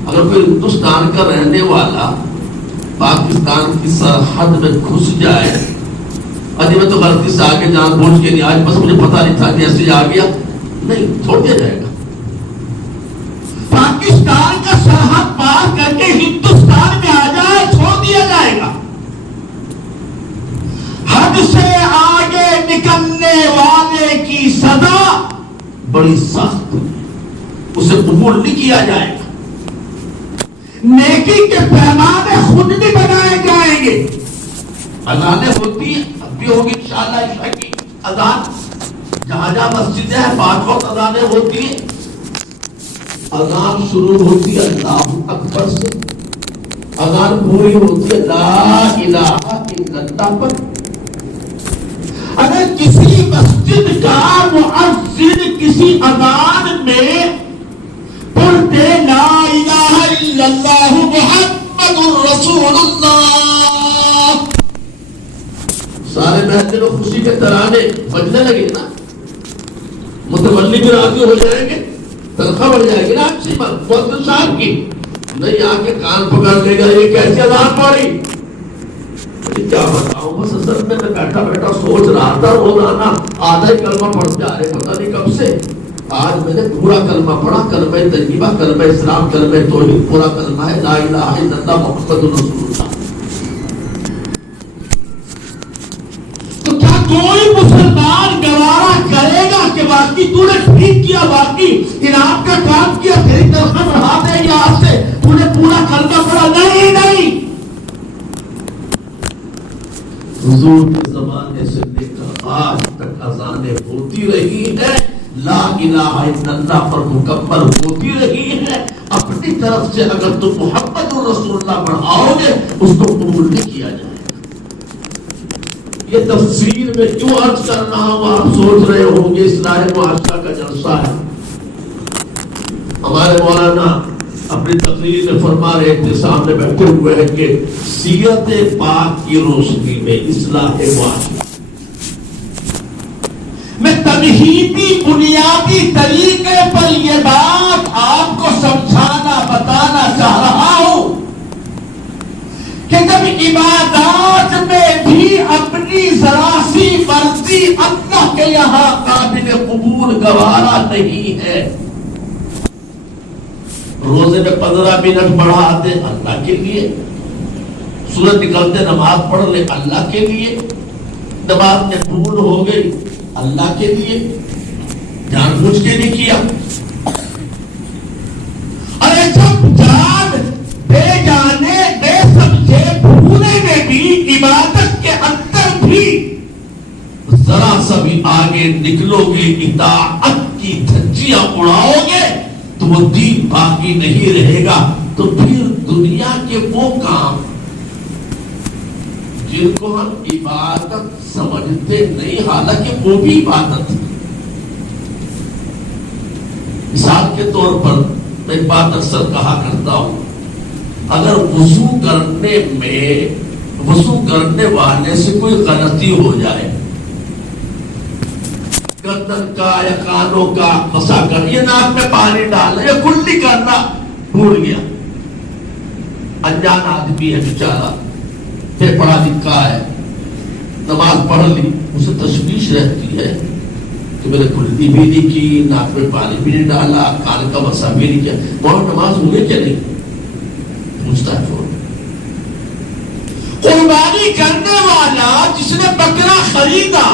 اگر کوئی ہندوستان کا رہنے والا پاکستان کی سرحد میں گھس جائے، ابھی میں تو غلطی سے آگے جان بوجھ کے نہیں، آج بس مجھے پتا نہیں تھا کہ ایسے آ گیا، نہیں، چھوڑ دیا جائے گا. پاکستان کا سرحد پار کر کے ہندوستان میں آ جائے، چھوڑ دیا جائے گا. حد سے آگے نکلنے والے کی سزا بڑی سخت ہے، اسے قبول نہیں کیا جائے گا. نیکی کے پیمانے خود بھی بنائے جائیں گے. اذانیں ہوتی ہیں، اب بھی ہوگی انشاءاللہ عشاء کی اذان، جہاں جہاں مسجدیں ہیں 5 وقت اذانیں ہوتی ہیں. اذان شروع ہوتی ہے اللہ اکبر سے، اذان پوری ہوتی ہے لا الہ الا اللہ پر. اگر کسی مسجد کا مؤذن کسی اذان میں پڑھتے لا الہ الا اللہ محمد الرسول اللہ، سارے محلے میں خوشی کے ترانے بجنے لگے نا، متولی بھی راضی ہو جائیں گے، تنخواہ بڑھ جائے گی نا اچھی بات مؤذن صاحب کی. نہیں آ کے کان پکڑ لے گا یہ کیسے اذان پڑھی، کیا بتاؤں، بس اصل میں بیٹھا بیٹھا سوچ رہا تھا روزانہ آدھا ہی کلمہ پڑھتے آ رہے پتہ نہیں کب سے، آج میں نے پورا کلمہ پڑھا، کلمہ طیبہ، کلمہ اسلام، کلمہ توحید، پورا کلمہ ہے لا الہ الا اللہ محمد رسول اللہ. تو کیا کوئی مسلمان گوارا کرے گا کہ باقی تو نے ٹھیک کیا، باقی انعام کا کام کیا، پھر تنخواہ بڑھا دے گی آج سے، تو نے پورا کلمہ پڑھا؟ نہیں نہیں. حضور کے زمانے سے لے کر آج تک اذانیں ہوتی رہی ہیں، لا الہ الا اللہ پر مکمل ہوتی رہی ہے. اپنی طرف سے اگر تم محمد رسول اللہ پڑھاؤ گے اس کو قبول نہیں کیا جائے گا. یہ تفسیر میں کیوں عرض کر رہا ہوں، آپ سوچ رہے ہوں گے اصلاح معاشرہ کا جلسہ ہے. ہمارے مولانا اپنی تقریر میں فرما رہے تھے، سامنے بیٹھے ہوئے ہیں کہ سیرت پاک کی روشنی میں اصلاح معاشرہ میں تمہیدی بنیادی طریقے پر یہ بات آپ کو سمجھانا بتانا چاہ رہا ہوں کہ جب عبادات میں بھی اپنی ذرا سی مرضی اللہ کے یہاں قابل قبول گوارا نہیں ہے. روزے میں 15 منٹ بڑھا دے اللہ کے لیے، سورج نکلتے نماز پڑھ لے اللہ کے لیے، نماز میں بھول ہو گئی اللہ کے لیے، جان بوجھ کے نہیں کیا. ارے جب جان بے جانے بے سمجھے بھولے میں بھی عبادت کے اندر بھی ذرا سا بھی آگے نکلو گے، اطاعت کی دھجیاں اڑاؤ گے تو وہ دین باقی نہیں رہے گا. تو پھر دنیا کے وہ کام جن کو ہم عبادت سمجھتے نہیں، حالانکہ وہ بھی عبادت ہے. مثال کے طور پر میں ایک بات اکثر کہا کرتا ہوں، اگر وضو کرنے والے سے کوئی غلطی ہو جائے، گردن کا یا کانوں کا مسا کر، یہ ناک میں پانی ڈالنا یا کلی کرنا بھول گیا، انجان آدمی ہے بیچارہ، پھر پڑھا لکھا ہے، نماز پڑھ لی، اسے تشویش رہتی ہے کہ میں نے کلتی بھی نہیں کی، ناک میں پانی بھی نہیں ڈالا، کان کا مسا بھی نہیں کیا، وہاں نماز ہوئے کیا نہیں؟ پوچھتا ہے فوراً۔ قربانی کرنے والا جس نے بکرا خریدا،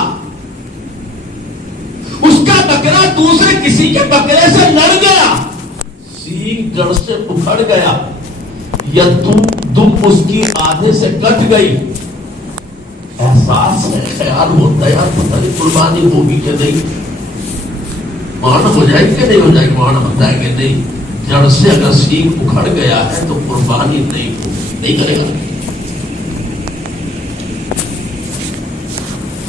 اس کا بکرا دوسرے کسی کے بکرے سے لڑ گیا، سینگ جڑ سے اکھڑ گیا، یا دم اس کی آدھے سے کٹ گئی، احساس ہے، خیال ہوتا ہے یار پتہ نہیں قربانی ہوگی کہ نہیں، مارنا ہو جائے گی کہ نہیں ہو جائے گی، مارنا ہوتا ہے کہ نہیں، جڑ سے اگر سینگ اکھڑ گیا ہے تو قربانی نہیں کرے گا۔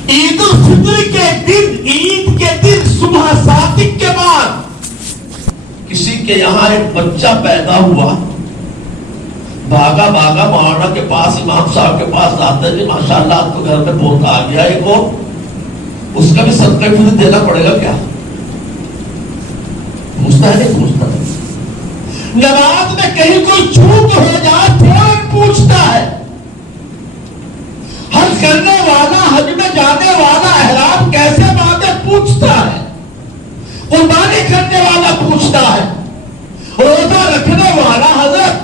عید الفطر کے دن، عید کے دن صبح صادق کے بعد کسی کے یہاں ایک بچہ پیدا ہوا، بھاگا مولانا کے پاس، امام صاحب کے پاس آتا ہے، ماشاءاللہ آپ تو گھر میں پوتا آ گیا ایک اور، اس کا بھی صدقہ فطر دینا پڑے گا کیا؟ پوچھتا ہے نہیں پوچھتا ہے؟ نماز میں کہیں کوئی چوک ہو جائے فوراً پوچھتا ہے، حج کرنے والا، حج میں جانے والا احرام کیسے باندھے پوچھتا ہے، قربانی کرنے والا پوچھتا ہے، روزہ رکھنے والا حضرت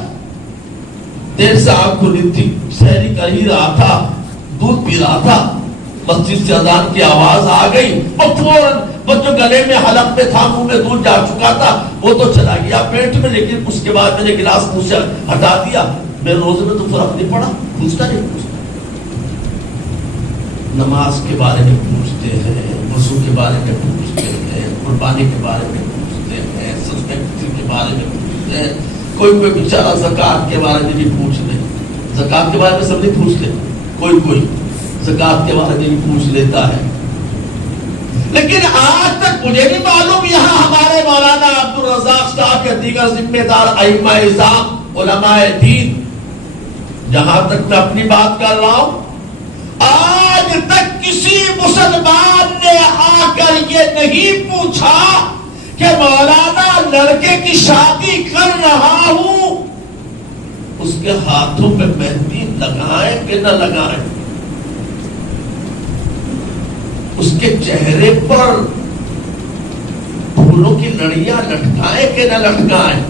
دیر سے آنکھ کھلی تھی، سحری کر ہی رہا تھا، دودھ پی رہا تھا، مسجد سے اذان کی آواز آ گئی اور فوراً وہ جو گلے میں حلق میں تھا، منہ میں دودھ جا چکا تھا، وہ تو چلا گیا پیٹ میں، لیکن اس کے بعد میں نے گلاس منہ سے ہٹا دیا، میرے روزے میں تو فرق نہیں پڑا، پوچھتا نہیں پوچھتا۔ نماز کے بارے میں پوچھتے ہیں، وضو کے بارے میں پوچھتے ہیں، قربانی کے بارے میں پوچھتے ہیں، صدقہ فطر کے بارے میں پوچھتے ہیں، کوئی بیچارہ زکات کے بارے میں بھی پوچھ لے، زکات کے بارے میں سب نہیں پوچھتے، کوئی زکات کے بارے میں بھی پوچھ لیتا ہے، لیکن آج تک مجھے نہیں معلوم یہاں ہمارے مولانا عبدالرزاق صاحب کے دیگر ذمہ دار ائمہ اعظام علماء دین، جہاں تک میں اپنی بات کر رہا ہوں، آج تک کسی مسلمان نے آ کر یہ نہیں پوچھا کہ مولانا لڑکے کی شادی کر رہا ہوں، اس کے ہاتھوں پہ مہندی لگائیں کہ نہ لگائیں، اس کے چہرے پر پھولوں کی لڑیاں لٹکائیں کہ نہ لٹکائیں،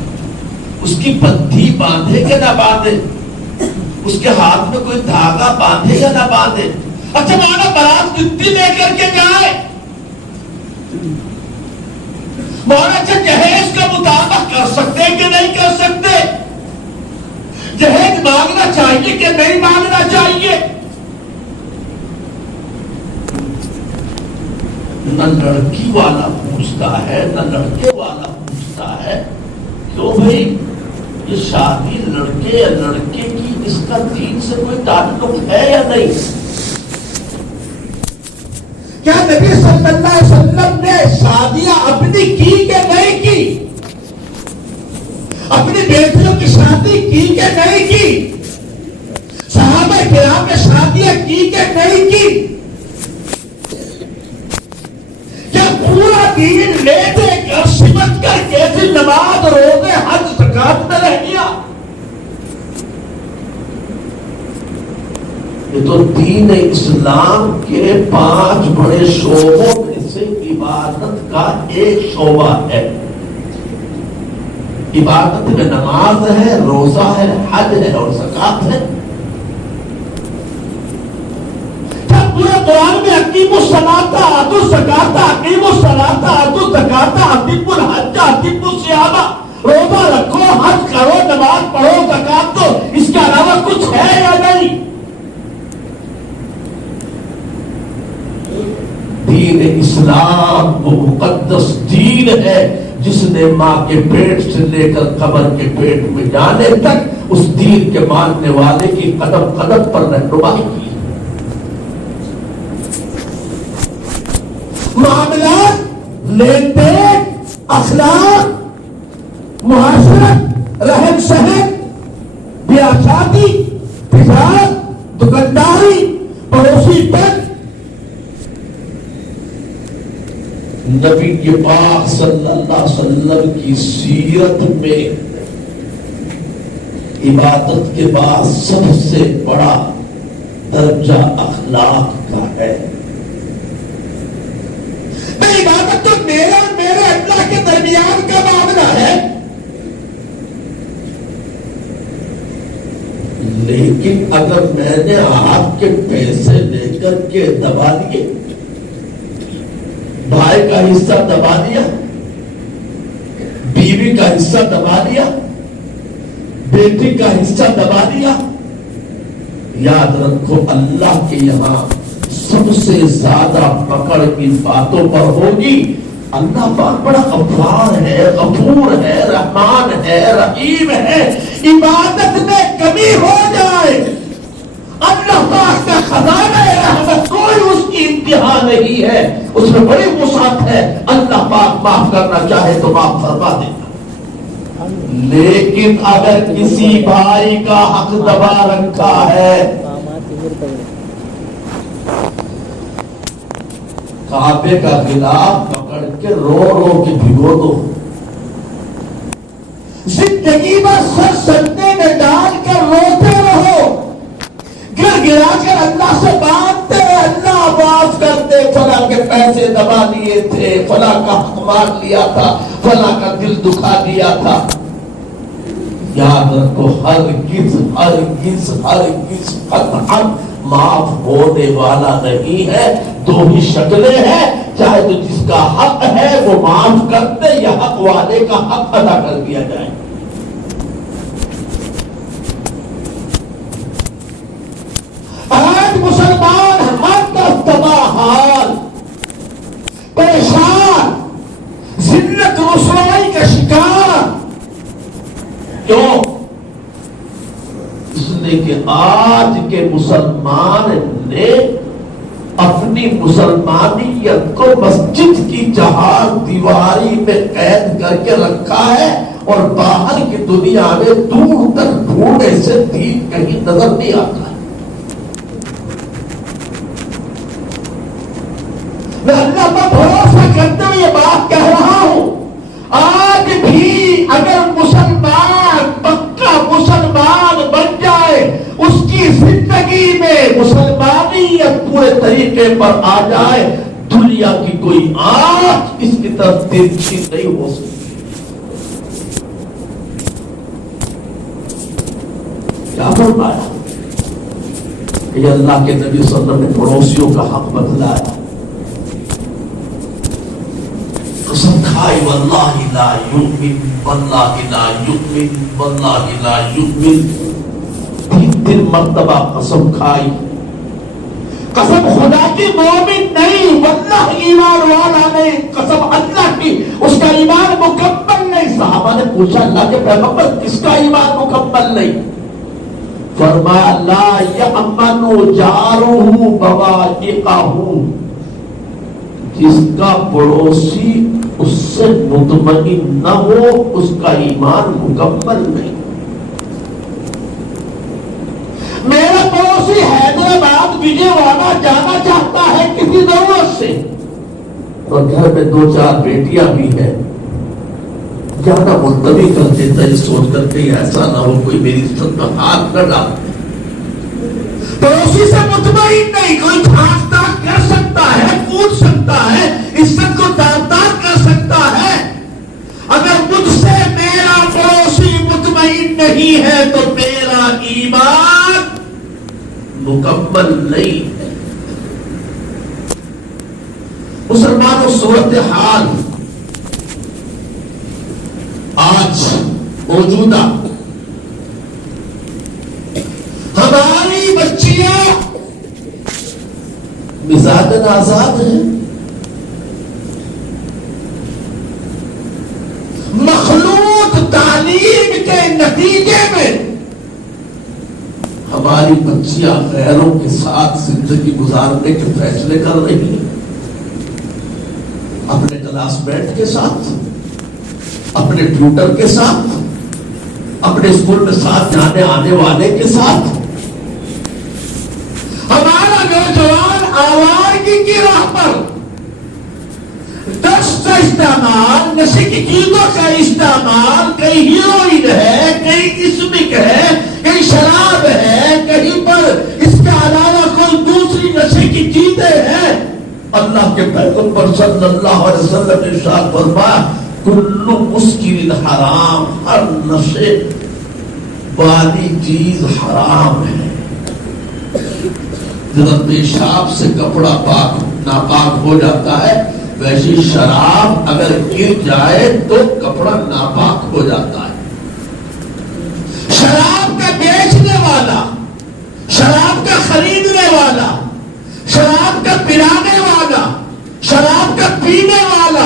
اس کی بندھی باندھے کہ نہ باندھے، اس کے ہاتھ میں کوئی دھاگا باندھے یا نہ باندھے۔ اچھا مولانا بارات کتنی لے کر کے جائے، مولانا اچھا جہیز کا مطالبہ کر سکتے کہ نہیں کر سکتے، جہیز مانگنا چاہیے کہ نہیں مانگنا چاہیے، نہ لڑکی والا پوچھتا ہے نہ لڑکے والا پوچھتا ہے، کیوں بھائی یہ شادی لڑکے یا لڑکے کی، اس کا دین سے کوئی تعلق ہے یا نہیں؟ کیا نبی صلی اللہ علیہ وسلم نے شادیاں اپنی کی کہ نہیں کی؟ اپنی بیٹیوں کی شادی کی کہ نہیں کی؟ صحابہ کرام نے شادیاں کی کہ نہیں کی؟ کیا پورا دین لے دے کر سمجھ کر کیسی نماز روزے حج زکات میں رہ گیا؟ یہ تو دین اسلام کے 5 بڑے شعبوں میں سے عبادت کا ایک شعبہ ہے۔ عبادت میں نماز ہے، روزہ ہے، حج ہے اور زکات ہے۔ پورے قرآن میں اقیموا الصلاۃ وآتوا الزکاۃ، اقیموا الصلاۃ وآتوا الزکاۃ، اتموا الحج اتموا الصیام، روزہ رکھو، حج کرو، نماز پڑھو، زکات دو، اس کے علاوہ کچھ ہے یا نہیں؟ دین اسلام وہ مقدس دین ہے جس نے ماں کے پیٹ سے لے کر قبر کے پیٹ میں جانے تک اس دین کے ماننے والے کی قدم قدم پر رہنمائی کی۔ معاملات، لین دین، اخلاق، معاشرت، رہن سہن، بیاہ شادی، تجارت، دکانداری، پڑوسی تک، نبی پاک صلی اللہ علیہ وسلم کی سیرت میں عبادت کے بعد سب سے بڑا درجہ اخلاق کا ہے۔ میں عبادت تو میرا اور میرے اللہ کے درمیان کا معاملہ ہے. لیکن اگر میں نے آپ کے پیسے لے کر کے دبا دیے، بھائی کا حصہ دبا دیا، بیوی کا حصہ دبا دیا، بیٹی کا حصہ دبا دیا، یاد رکھو اللہ کے یہاں سب سے زیادہ پکڑ ان باتوں پر ہوگی. اللہ پاک بڑا غفار ہے، غفور ہے، رحمان ہے، رحیم ہے. عبادت میں کمی ہو جائے، اللہ پاک کا خزانہ رحمت کوئی اس کی انتہا نہیں ہے، اس میں بڑی وسعت ہے. اللہ پاک معاف کرنا چاہے تو معاف فرما دے گا. لیکن اگر کسی بھائی کا حق دبا رکھا ہے، کعبے کا غلاف پکڑ کے رو رو کے بھگو دو، زندگی میں سر سجدے میں ڈال کر روتے رہو، گر گرا کر اللہ سے مانگتے ہیں اللہ معاف کرتے، فلاں کے پیسے دبا لیے تھے، فلاں کا حق مار لیا تھا، فلاں کا دل دکھا دیا تھا. یاد رکھو ہرگز ہرگز ہرگز قطعاً معاف ہونے والا نہیں ہے. دو ہی شکلیں ہیں، چاہے تو جس کا حق ہے وہ معاف کر دے یا حق والے کا حق ادا کر دیا جائے. آج مسلمان ہر طرف تباہ حال، پریشان، ذلت رسوائی کا شکار. کیوں؟ اس لیے کہ آج کے مسلمان نے اپنی مسلمانیت کو مسجد کی چہار دیواری میں قید کر کے رکھا ہے، اور باہر کی دنیا میں دور تک ڈھونڈنے سے دین کہیں نظر نہیں آتا ہے. میں اللہ پر بھروسہ کرتے ہوئے یہ بات کہہ رہا ہوں، آج بھی اگر مسلمان پکا مسلمان بن جائے، اس کی زندگی میں مسلمانیت پورے طریقے پر آ جائے، دنیا کی کوئی آنکھ اس کی طرف ترچھی نہیں ہو سکتی. کیا فرمایا کہ اللہ کے نبی صلی اللہ علیہ وسلم نے پڑوسیوں کا حق بتلایا. قسم کھائی واللہ لا یؤمن، واللہ لا یؤمن، واللہ لا یؤمن. 3 مرتبہ قسم کھائی، قسم خدا کی مومن نہیں، واللہ ایمان والا نہیں، قسم اللہ کی اس کا ایمان مکمل نہیں. صحابہ نے پوچھا اللہ کے پیغمبر کس کا ایمان مکمل نہیں؟ فرمایا لا یأمن جارہ بوائقہ، جس کا پڑوسی اس سے مطمئن نہ ہو اس کا ایمان مکمل نہیں. میرا پڑوسی حیدرآباد وجے واڑہ جانا چاہتا ہے کسی ضرورت سے، اور گھر میں 2-4 بیٹیاں بھی ہیں، جانا ملتوی کر دیتا ہے سوچ کر کے ایسا نہ ہو کوئی میری عزت کا ہاتھ نہ ڈال. پڑوسی سے مطمئن نہیں، کوئی کھانچ تاک کر سکتا ہے، پوچھ سکتا ہے، عزت کو داغدار کر سکتا ہے. اگر مجھ سے میرا پڑوسی مطمئن نہیں ہے تو میرا ایمان مکمل نہیں. مسلمانوں صورتحال آج موجودہ، ہماری بچیاں مزاجن آزاد ہیں، مخلوط تعلیم کے نتیجے میں ہماری بچیاں غیروں کے ساتھ زندگی گزارنے کے فیصلے کر رہی ہیں. اپنے کلاس میٹ کے ساتھ، اپنے ٹیوٹر کے ساتھ، اپنے اسکول میں ساتھ جانے آنے والے کے ساتھ. ہمارا نوجوان آوارگی کی راہ پر ڈرگس کا استعمال، نشے کی چیزوں کا استعمال، کہیں ہیروئن ہے، کہیں اسمک ہے، کہیں شراب ہے، کہیں پر اس کے علاوہ کوئی دوسری نشے کی چیزیں ہیں. اللہ کے پیغمبر صلی اللہ علیہ وسلم نے ارشاد فرمایا کل مسکر حرام، ہر نشے والی چیز حرام ہے۔ جب پیشاب سے کپڑا پاک ناپاک ہو جاتا ہے، ویسی شراب اگر گر جائے تو کپڑا ناپاک ہو جاتا ہے۔ شراب کا بیچنے والا، شراب کا خریدنے والا، شراب کا پلانے والا، شراب کا پینے والا،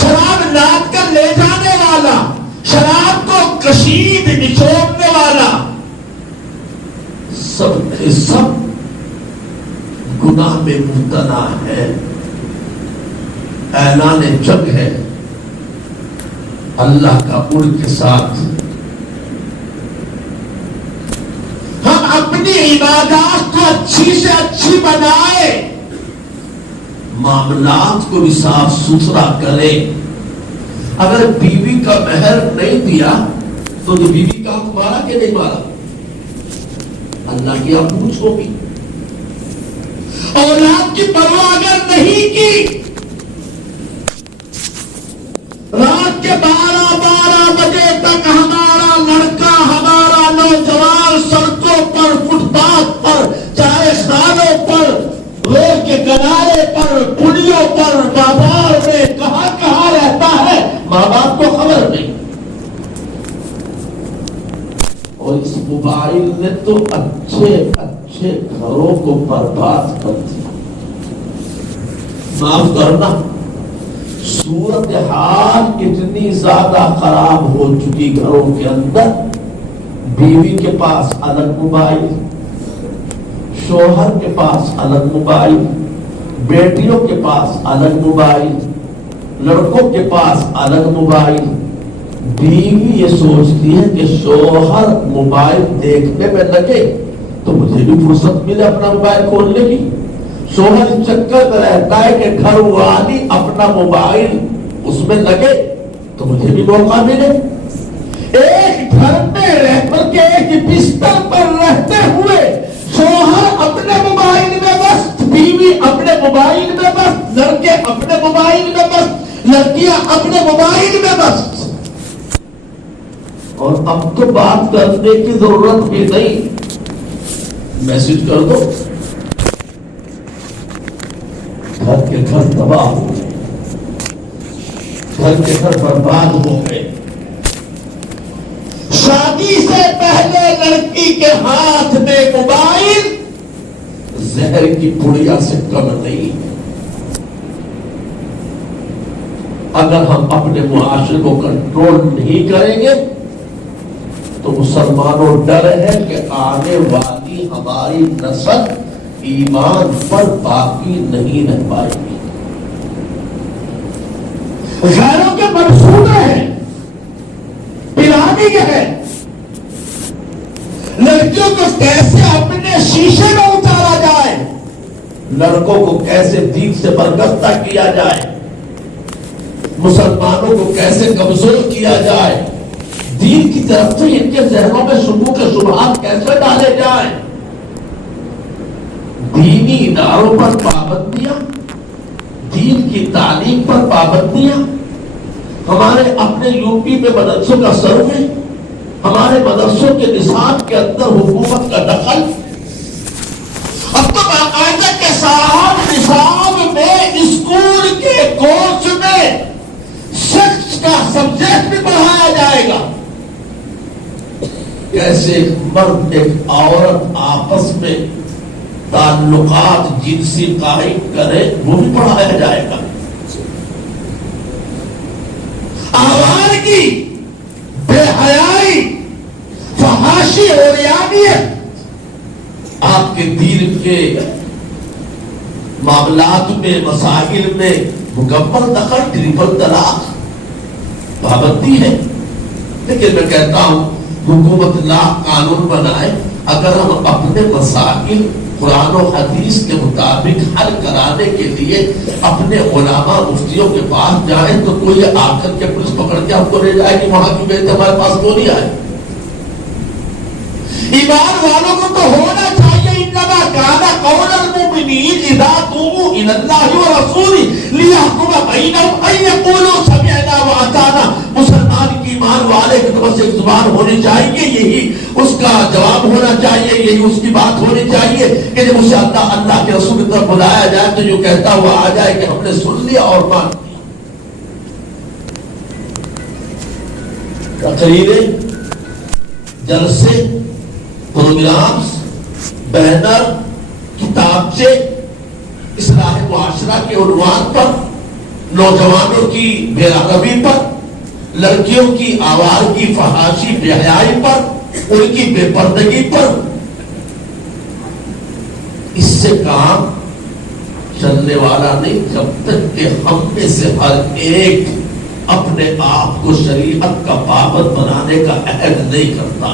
شراب ناپ کر لے جانے والا، شراب کو کشید نچوڑنے والا، سب کے سب گناہ میں مبتلا ہے۔ اعلان جنگ ہے اللہ کا ان کے ساتھ۔ ہم اپنی عبادات کو اچھی سے اچھی بنائے، معاملات کو بھی صاف ستھرا کرے۔ اگر بیوی کا مہر نہیں دیا تو بیوی کا حق مارا کہ نہیں مارا؟ اللہ کی آپ پوچھ ہوگی۔ اولاد کی پرواہ اگر نہیں کی، رات کے 12 بجے تک ہمارا لڑکا، ہمارا نوجوان سڑکوں پر، فٹ پاتھ پر، چائے خانوں پر، روڈ کے کنارے پر، پلیوں پر، بازار میں کہاں رہتا ہے، ماں باپ کو خبر نہیں۔ اور اس موبائل نے تو اچھے گھروں کو برباد کر دیا۔ معاف کرنا، صورتحال اتنی زیادہ خراب ہو چکی گھروں کے اندر، بیوی کے پاس الگ موبائل، شوہر کے پاس الگ موبائل، بیٹیوں کے پاس الگ موبائل، لڑکوں کے پاس الگ موبائل۔ بیوی یہ سوچتی ہے کہ شوہر موبائل دیکھنے میں لگے تو مجھے بھی فرصت ملے اپنا موبائل کھولنے کی۔ شوہر اس چکر میں رہتا ہے کہ گھر والی اپنا موبائل اس میں لگے تو مجھے بھی موقع ملے۔ ایک گھر میں رہ کر کے ایک بستر پر رہتے ہوئے شوہر اپنے موبائل میں مست، بیوی اپنے موبائل میں مست، لڑکے اپنے موبائل میں مست، لڑکیاں اپنے موبائل میں مست۔ اور اب تو بات کرنے کی ضرورت بھی نہیں، میسج کر دو، گھر کے گھر تباہ ہو گئے، گھر کے گھر برباد ہو گئے۔ شادی سے پہلے لڑکی کے ہاتھ میں موبائل زہر کی پڑیا سے کم نہیں۔ اگر ہم اپنے معاشرے کو کنٹرول نہیں کریں گے تو مسلمانوں ڈر ہے کہ آنے والی ہماری نسل ایمان پر باقی نہیں رہ پائے گی۔ غیروں کے منصوبے ہیں، پلاننگ ہے، لڑکیوں کو کیسے اپنے شیشے میں اتارا جائے، لڑکوں کو کیسے دین سے برگشتہ کیا جائے، مسلمانوں کو کیسے کمزور کیا جائے، دین کی طرف سے ان کے ذہنوں میں شبہات کے شبہات کیسے ڈالے جائیں۔ دینی اداروں پر پابندیاں، دین کی تعلیم پر پابندیاں، ہمارے اپنے یو پی میں مدرسوں کا سروے، ہمارے مدرسوں کے نصاب کے اندر حکومت کا دخل۔ اب تو باقاعدہ کے ساتھ نصاب میں، اسکول کے کورس میں سیکس کا سبجیکٹ بھی پڑھایا جائے گا۔ کیسے مرد ایک عورت آپس میں تعلقات جنسی قائم کرے وہ بھی پڑھایا جائے گا۔ آوارگی، بے حیائی، فحاشی اور عریانیت آپ کے دین کے معاملات میں، مسائل میں مکمل دخل، ٹرپل طلاق پابندی ہے۔ لیکن میں کہتا ہوں حکومت لا قانون بنائے، اگر ہم اپنے مسائل قرآن و حدیث کے مطابق حل کرانے کے لیے اپنے علماء مفتیوں کے پاس جائیں تو کوئی آ کر کے پولیس پکڑ کے ہم کو لے جائے کہ وہاں کی بیٹے ہمارے پاس کیوں نہیں آئے۔ ایمان والوں کو تو ہونا چاہیے انما كان قول المؤمنين اذا دعوا الى الله ورسوله ليحكم بينهم ان يقولوا سمعنا واطعنا. مسلمان کی ایمان والے کی طرف سے ایک زبان ہونی چاہیے, یہی اس کا جواب ہونا چاہیے, یہی اس کی بات ہونی چاہیے کہ جب اسے اللہ کے رسول کی طرف بلایا جائے تو جو کہتا ہوا آ جائے کہ ہم نے سن لیا اور مان لیا. تقریریں, جلسے, پروگرامز, بینر, کتابچے اصلاح معاشرہ کے عنوان پر, نوجوانوں کی بے ادبی پر, لڑکیوں کی آوارگی, فحاشی, بے حیائی پر, ان کی بے پردگی پر, اس سے کام چلنے والا نہیں جب تک کہ ہم میں سے ہر ایک اپنے آپ کو شریعت کا پابند بنانے کا عہد نہیں کرتا.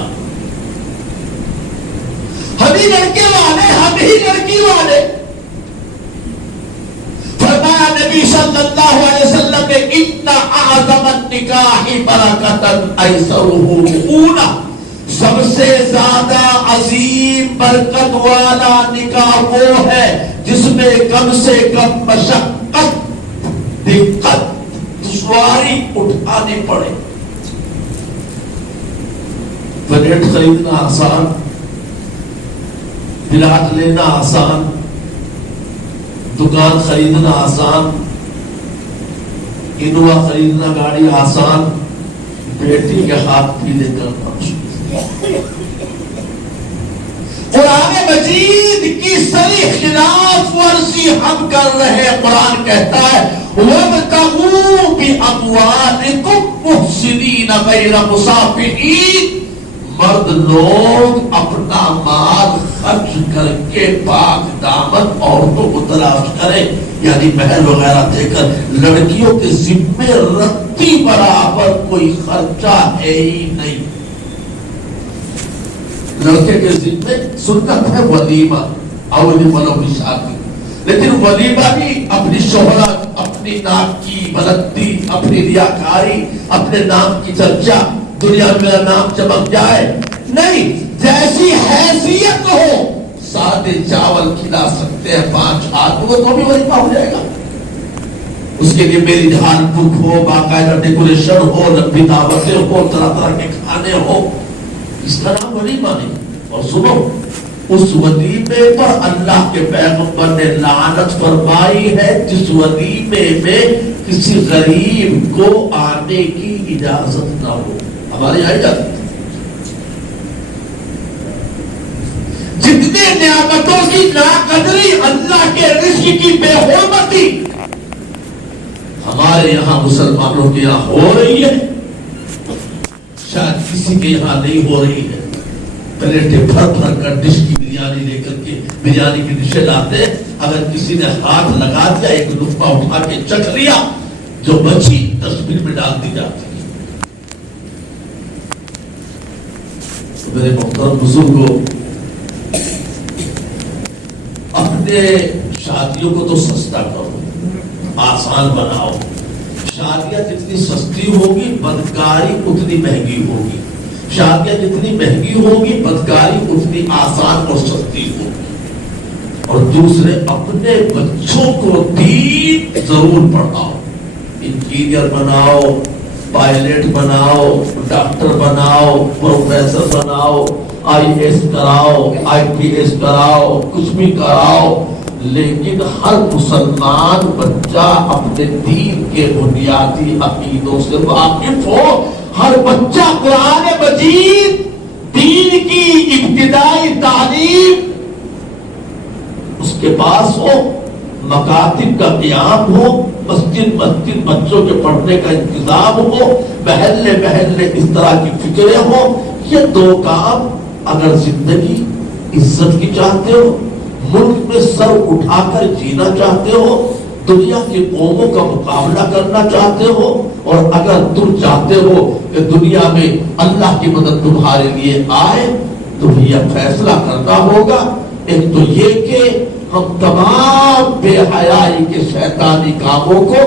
ہم ہی لڑکے والے, ہم ہی لڑکی والے. فرمایا نبی صلی اللہ علیہ وسلم نے ان اعظم النکاح برکۃ ایسرہ اولا, سب سے زیادہ عظیم برکت والا نکاح وہ ہے جس میں کم سے کم مشقت, دقت, دشواری اٹھانی پڑے. فلیٹ خریدنا آسان, پلاٹ لینا آسان, دکان خریدنا آسان, انووا خریدنا گاڑی آسان, بیٹی کے ہاتھ پیلے کرنا مشکل. قرآن مجید کی صریح خلاف ورزی ہم کر رہے. قرآن کہتا ہے وَابْتَغُوا بِأَمْوَالِكُمْ مُحْسِنِينَ غَيْرَ مُسَافِحِينَ. مرد لوگ اپنا مال خرچ کر کے پاک دامن عورتوں کو تلاش کریں, یعنی مہر وغیرہ دے کر لڑکیوں کے ذمے رتی برابر کوئی خرچہ ہے ہی نہیں. لڑکے کے ذمے سنت ہے ولیمہ, اولی ولو کی شادی, لیکن ولیمہ بھی اپنی شہرت, اپنی نام کی بلندی, اپنی ریاکاری, اپنے نام کی چرچا, دنیا میں میرا نام چمک جائے نہیں. جیسی حیثیت ہو, سادے چاول کھلا سکتے ہیں 5 آدمی کو تو بھی ولیمہ ہو جائے گا. اس کے لیے میری جہان بک ہو, باقاعدہ ڈیکوریشن ہو, لمبی دعوتیں ہو, طرح طرح کے کھانے ہو, اس کا نام ولیمہ نہیں. اور سنو, اس ولیمے پر اللہ کے پیغمبر نے لعنت فرمائی ہے جس ولیمے میں کسی غریب کو آنے کی اجازت نہ ہو. ہمارے یہاں جاتی جتنے نعمتوں کی ناقدری, اللہ کے رزق کی بے حرمتی ہمارے یہاں مسلمانوں کے یہاں ہو رہی ہے, شاید کسی کے یہاں نہیں ہو رہی ہے. پلیٹیں بھر بھر کر ڈش کی بریانی لے کر کے بریانی کی ڈشیں لاتے ہیں, اگر کسی نے ہاتھ لگا دیا, ایک لقمہ اٹھا کے چکھ لیا, جو بچی ڈسٹ بن میں ڈال دی جاتی ہے. میرے محترم بزرگوں, اپنے شادیوں کو تو سستا کرو, آسان بناؤ. شادیاں جتنی سستی ہوگی بدکاری اتنی مہنگی ہوگی. شادیاں جتنی مہنگی ہوگی بدکاری اتنی آسان اور سستی ہوگی. اور دوسرے, اپنے بچوں کو دین ضرور پڑھاؤ. انجینئر بناؤ, پائلٹ بناؤ, ڈاکٹر بناؤ, پروفیسر بناؤ, IAS کراؤ, IPS کراؤ, کچھ بھی کراؤ, لیکن ہر مسلمان بچہ اپنے دین کے بنیادی عقیدوں سے واقف ہو. ہر بچہ قرآن مجید, دین کی ابتدائی تعلیم اس کے پاس ہو, مکاتب کا قیام ہو, مسجد بچوں کے پڑھنے کا انتظام ہو, محلے محلے اس طرح کی فکریں ہو. یہ 2 کام اگر زندگی عزت کی چاہتے ہو, ملک میں سر اٹھا کر جینا چاہتے ہو, دنیا کی قوموں کا مقابلہ کرنا چاہتے ہو, اور اگر تم چاہتے ہو کہ دنیا میں اللہ کی مدد تمہارے لیے آئے, تو یہ فیصلہ کرنا ہوگا. ایک تو یہ کہ ہم تمام بے حیائی کے شیطانی کاموں کو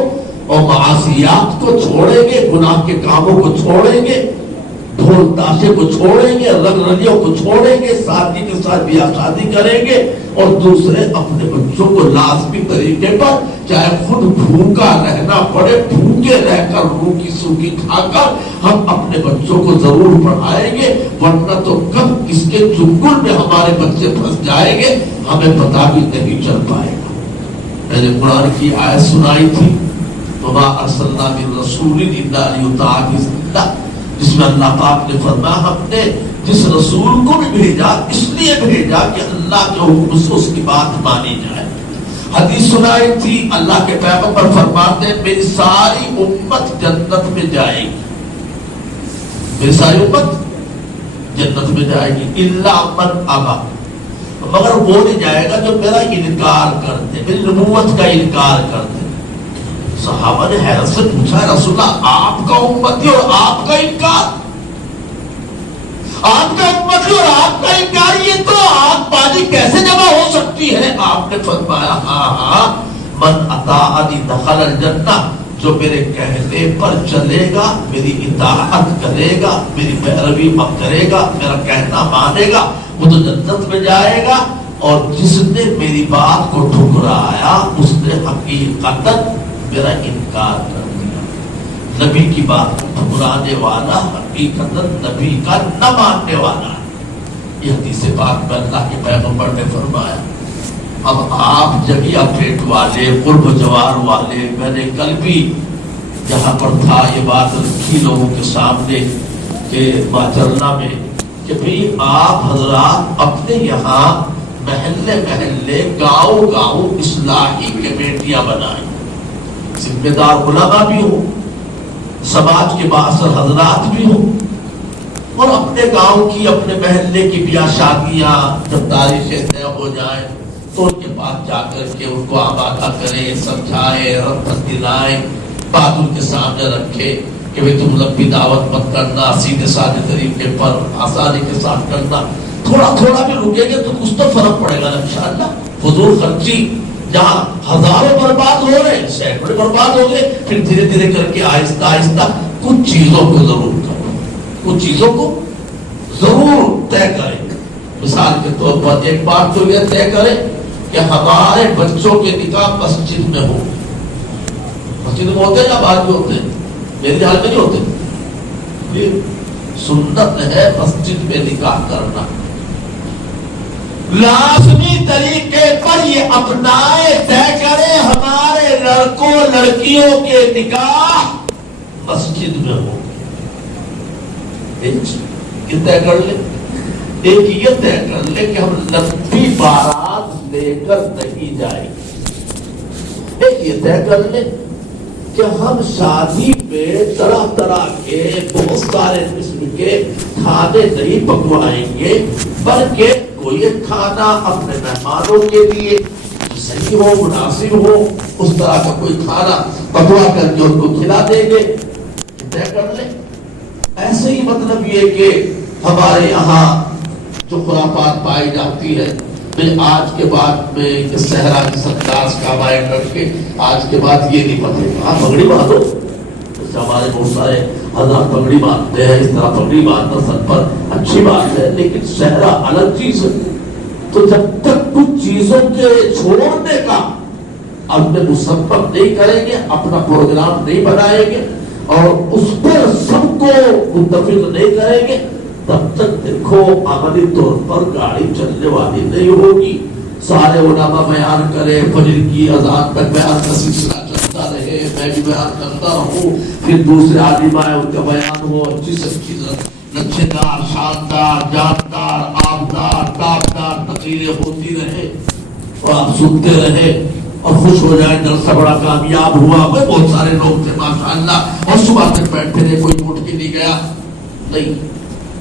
اور معاصیات کو چھوڑیں گے, گناہ کے کاموں کو چھوڑیں گے, ڈھول تاشے کو چھوڑیں گے، رنگ رلیوں کو چھوڑیں گے، سادگی کے ساتھ بیاہ شادی کریں گے، اور دوسرے اپنے بچوں کو لازمی طریقے پر چاہے خود بھوکا رہنا پڑے، بھوکے رہ کر روکی سوکھی کھا کر ہم اپنے بچوں کو ضرور پڑھائیں گے، ورنہ تو کب کس کے چنگل میں ہمارے بچے پھنس جائیں گے ہمیں پتہ بھی نہیں چل پائے گا۔ میں نے قرآن کی آیت سنائی تھی وَمَا أَرْسَلْنَا مِن رَسُولٍ إِلَّا لِيُطَاعَ بِإِذْنِ اللَّهِ، جس میں اللہ پاک نے فرمایا ہم نے جس رسول کو بھی بھیجا اس لیے بھیجا کہ اللہ کے حکم سے اس کی بات مانی جائے۔ حدیث سنائی تھی اللہ کے پیغمبر فرماتے ہیں میری ساری امت جنت میں جائے گی، میری ساری امت جنت میں جائے گی الا من ابا، مگر وہ نہیں جائے گا جو میرا انکار کرتے، میری نبوت کا انکار کرتے۔ صحابہ نے حیرت سے پوچھا رسول اللہ آپ کا امتی اور آپ کا انکار، آپ کا امتی اور آپ کا انکار، یہ تو آگ پانی کیسے جمع ہو سکتی ہے؟ آپ نے فرمایا ہاں من اطاعنی دخل الجنہ، جو میرے کہنے پر چلے گا، میری اطاعت کرے گا، میری پیروی کرے گا، میرا کہنا مانے گا، وہ تو جنت میں جائے گا، اور جس نے میری بات کو ٹھکرایا اس نے حقیقتاً میرا انکار کر دیا۔ نبی کی بات کو ٹھکرانے والا حقیقتاً نبی کا نہ ماننے والا ہے۔ یہ حدیث پاک میں اللہ کے پیغمبر نے فرمایا۔ اب آپ جگہ پیٹ والے، قرب جوار والے، میں نے کل بھی جہاں پر تھا یہ بات رکھی لوگوں کے سامنے کہ ماجرنا میں کہ بھئی آپ حضرات اپنے یہاں محلے محلے گاؤں گاؤں اصلاحی کمیٹیاں بنائیں، ذمہ دار علماء بھی ہوں، سماج کے بااثر حضرات بھی ہوں، اور اپنے گاؤں کی اپنے محلے کی بیاہ شادیاں جب تاریخیں طے ہو جائیں تو ان کے پاس جا کر کے ان کو آگاہ کریں، سمجھائیں، رغبت دلائیں، بات ان کے سامنے رکھے کہ بھئی تم لمبی دعوت مت کرنا، سیدھے سادھے طریقے پر آسانی کے ساتھ کرنا، تھوڑا تھوڑا بھی رکے گے تو کچھ تو فرق پڑے گا انشاءاللہ۔ فضول خرچی جہاں ہزاروں برباد ہو رہے ہیں، سینکڑے برباد ہو گئے، پھر دھیرے دھیرے کر کے آہستہ آہستہ کچھ چیزوں کو ضرور کرو، کچھ چیزوں کو ضرور طے کریں۔ مثال کے طور پر ایک بات تو یہ طے کریں کہ ہمارے بچوں کے نکاح مسجد میں ہو۔ مسجد میں ہوتے ہیں یا باہر بھی ہوتے ہیں؟ میرے خیال میں نہیں ہوتے۔ یہ سنت ہے مسجد میں نکاح کرنا، لازمی طریقے پر یہ اپنائے، طے کرے ہمارے لڑکوں لڑکیوں کے نکاح مسجد میں ہو۔ یہ طے کر لیں، ایک یہ طے کر لیں کہ ہم لمبی بارات لے کر نہیں جائیں گے، ایک یہ طے کر لیں کہ ہم شادی پہ طرح طرح کے بہت سارے قسم کے کھانے نہیں پکوائیں گے، بلکہ کوئی کھانا اپنے مہمانوں کے لیے صحیح ہو، مناسب ہو، اس طرح کا کوئی کھانا پکوا کر کے ان کو کھلا دیں گے۔ طے کر لیں۔ ایسے ہی مطلب یہ کہ ہمارے یہاں جو خرافات پائی جاتی ہے، آج کے بعد میں کہ صحرا کی سنداز کا ہمارے لڑکے آج کے بعد یہ نہیں پتے گا، پگڑی باندھو، ہمارے بہت سارے حضرات پگڑی باندھتے ہیں، اس طرح پگڑی باندھنا سر پر اچھی بات ہے، لیکن صحرا الگ چیز ہے۔ تو جب تک کچھ چیزوں کے چھوڑنے کا اپنے مسبب نہیں کریں گے، اپنا پروگرام نہیں بنائیں گے اور اس پر سب کو متفق نہیں کریں گے، تب تک دیکھو عملی طور پر گاڑی چلنے والی نہیں ہوگی۔ سارے علماء بیان کرے، فجر کی اذان تک بیان کا سلسلہ چلتا رہے، میں بھی بیان کرتا رہوں، پھر دوسرے عالم آئے ان کا بیان ہو، اچھی سے اچھی لچھے دار، شاندار، جاندار، آبدار، تابدار تقریریں ہوتی رہے اور آپ سنتے رہے اور خوش ہو جائیں، جلسہ بڑا کامیاب ہوا، بہت سارے لوگ تھے ماشاءاللہ، اور صبح تک بیٹھے رہے، کوئی اٹھ کے نہیں گیا۔ نہیں،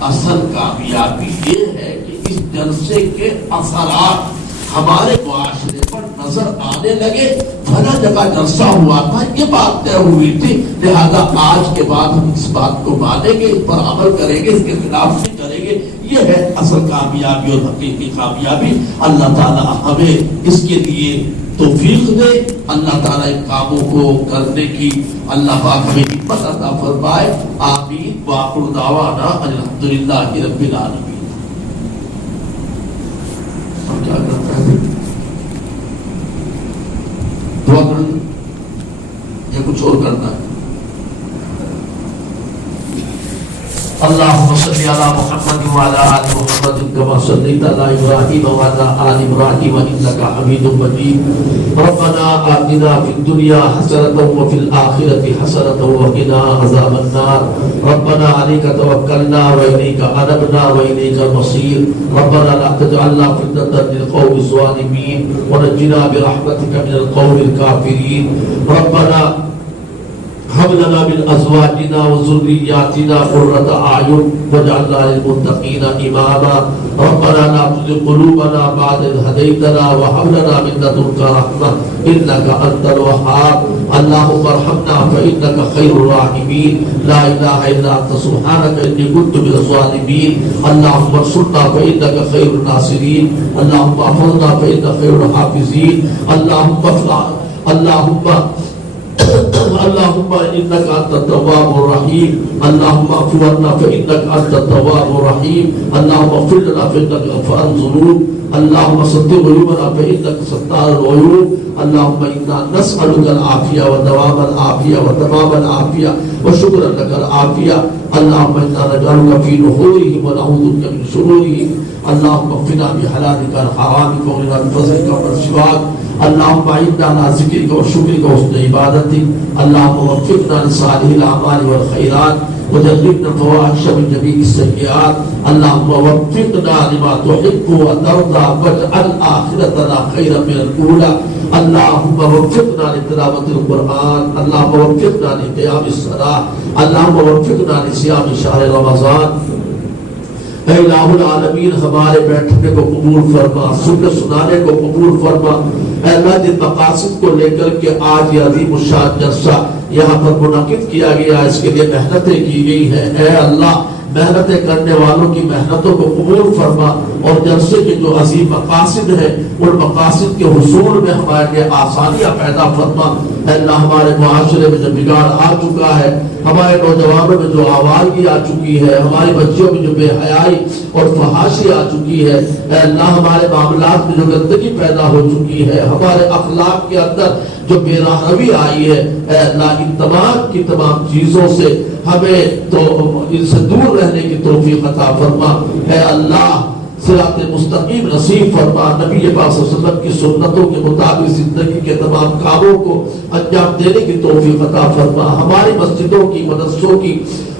اصل کامیابی یہ ہے کہ اس جلسے کے اثرات ہمارے معاشرے پر نظر آنے لگے۔ فلاں جگہ جلسہ ہوا تھا، یہ بات طے ہوئی تھی، لہذا آج کے بعد ہم اس بات کو مانیں گے، اس پر عمل کریں گے، اس کے خلاف نہیں کریں گے۔ یہ ہے اصل کامیابی اور حقیقی کامیابی۔ اللہ تعالیٰ ہمیں اس کے لیے توفیق دے، اللہ تعالیٰ ان کاموں کو کرنے کی اللہ پاک ہمیں ہمت عطا فرمائے۔ آمین۔ آمین وآخر دعوانا الحمدللہ رب العالمین. اب کیا کرتا ہے دعا کرنا یا کچھ اور کرنا ہے؟ اللهم صل على محمد وعلى آل محمد كما صليت على إبراهيم وعلى آل إبراهيم إنك حميد مجيد. ربنا آتنا في الدنيا حسنة وفي الآخرة حسنة وقنا عذاب النار. ربنا عليك توكلنا وإليك أنبنا وإليك المصير. ربنا لا تجعلنا فتنة للقوم الظالمين ونجنا برحمتك من القوم الكافرين. ربنا هب لنا من ازواجنا وذرياتنا قرة اعين واجعلنا للمتقين اماما. ربنا لا تزغ قلوبنا بعد إذ هديتنا وهب لنا من لدنك رحمة انك انت الوهاب. اللهم ارحمنا فانك خير الراحمين. لا اله الا انت سبحانك اني كنت من الظالمين. اللهم انصرنا فانك خير الناصرين. اللهم احفظنا فانك خير الحافظين. اللهم انك انت التواب الرحيم. اللهم اغفر لنا فانك انت التواب الرحيم. اللهم اغفر لنا فانك غفار الذنوب. اللهم ستر عيوبنا فانك ستار العيوب. اللهم انا نسالك العافيه ودوام العافيه وتمام العافيه وشكرا لك العافيه. اللهم انا نجعلك في نحورهم ونعوذ بك من شرورهم. اللهم اغفنا بحلالك عن حرامك وغنى بفضلك ومن سواك. اللهم اعنا على ذكرك وشكرك وحسن عبادتك. اللهم وفقنا لصالح الاعمال والخيرات وجنبنا الفواحش من جميع السيئات. اللهم وفقنا لما تحب وترضى واجعل اخرتنا خيرا من الاولى. اللهم وفقنا لتلاوة القرآن. اللهم وفقنا لقيام الصلاة. اللهم وفقنا لصيام شهر رمضان. اے الہ العالمین ہمارے بیٹھنے کو قبول فرما، سننے سنانے کو قبول فرما. اے اللہ جن مقاصد کو لے کر کے آج یہ عظیم الشان جلسہ یہاں پر منعقد کیا گیا، اس کے لیے محنتیں کی گئی ہیں، اے اللہ محنتیں کرنے والوں کی محنتوں کو قبول فرما اور جلسے کے جو عظیم مقاصد ہیں ان مقاصد کے حصول میں ہمارے لیے آسانیاں پیدا فرما. اے اللہ ہمارے معاشرے میں جو بگاڑ آ چکا ہے، ہمارے نوجوانوں میں جو آوارگی آ چکی ہے، ہماری بچیوں میں جو بے حیائی اور فحاشی آ چکی ہے، اے اللہ ہمارے معاملات میں جو گندگی پیدا ہو چکی ہے، ہمارے اخلاق کے اندر جو بے راہروی آئی ہے، اے اللہ ان تمام کی تمام چیزوں سے ہمیں تو ان سے دور رہنے کی توفیق عطا فرما. اے اللہ صراط مستقیم نصیب فرما. نبی پاک صلی اللہ علیہ وسلم کی سنتوں کے مطابق زندگی کے تمام کاموں کو انجام دینے کی توفیق عطا فرما. ہماری مسجدوں کی، مدرسوں کی،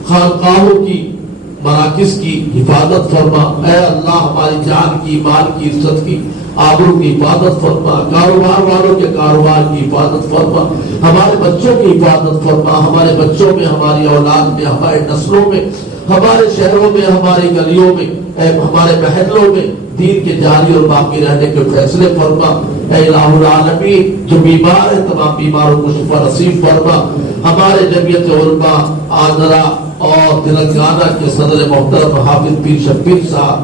خانقاہوں کی، مراکز کی حفاظت فرما. اے اللہ ہماری جان کی، مال کی، عزت کی، آبرو کی حفاظت فرما. کاروبار والوں کے کاروبار کی حفاظت فرما. ہمارے بچوں کی حفاظت فرما. ہمارے بچوں میں، ہماری اولاد میں، ہمارے نسلوں میں، ہمارے شہروں میں، ہماری گلیوں میں، ہمارے محلوں میں دین کے جاری اور باقی رہنے کے فیصلے فرما. اے الہ العالمین جو بیمار ہے تمام بیماروں کو شفا نصیب فرما. ہمارے جمعیت علماء آندھرا اور تلنگانہ کے صدر محترم حافظ پیر شبیر صاحب،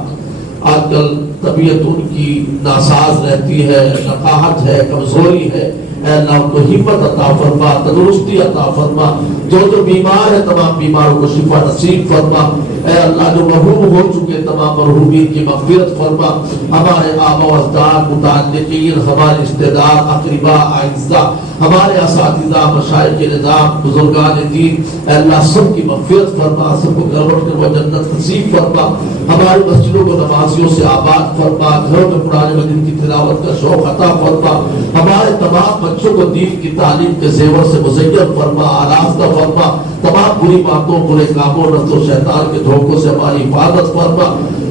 آج کل طبیعت ان کی ناساز رہتی ہے، نقاہت ہے، کمزوری ہے. اے اللہ ان کو ہمت عطا فرما، تندرستی عطا فرما. جو بیمار ہے تمام بیماروں کو شفا نصیب فرما. اے اللہ جو مرحوم ہو چکے تمام مرحومین کی مغفرت فرما. ہمارے آبا و اجداد، متعلقین، ہمارے رشتہ دار، اقرباء، اعزاء، ہمارے اساتذہ، مشائخ نظام، بزرگان دین، اے اللہ سب کی مغفرت فرما، سب کو گھر لوٹ کر وہ جنت نصیب فرما. ہماری مسجدوں کو نمازیوں سے آباد فرما. گھروں میں قرآن مجید کی تلاوت کا شوق عطا فرما. ہمارے تمام بچوں کو دین کی تعلیم کے زیور سے مزین فرما، آراستہ فرما. تمام بری باتوں، برے کاموں، نفس و شیطان کے دھوکوں سے ہماری حفاظت فرما.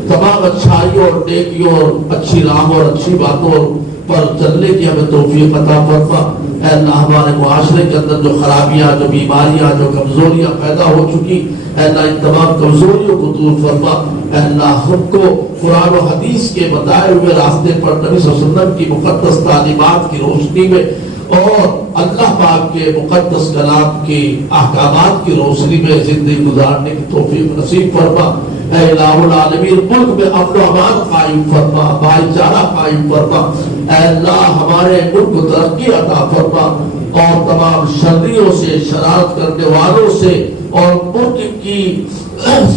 تمام اچھائیوں اور نیکیوں اور اچھی راہوں اور اچھی باتوں پر چلنے کی ہمیں توفیق عطا فرما. اے اللہ ہمارے معاشرے کے اندر جو خرابیاں، جو بیماریاں، جو کمزوریاں پیدا ہو چکی، اے اللہ ان تمام کمزوریوں کو دور فرما. اے اللہ ہم کو قرآن و حدیث کے بتائے ہوئے راستے پر نبی صلی اللہ علیہ وسلم کی مقدس تعلیمات کی روشنی میں اور اللہ پاک کے مقدس کلام کے احکامات کی روشنی میں زندگی گزارنے کی توفیق نصیب فرما. اے الہ العالمین ملک میں امن و امان قائم فرما، بھائی چارہ قائم فرما. اے اللہ ہمارے ملک کو ترقی عطا فرما اور تمام شریوں سے، شرارت کرنے والوں سے اور ان کی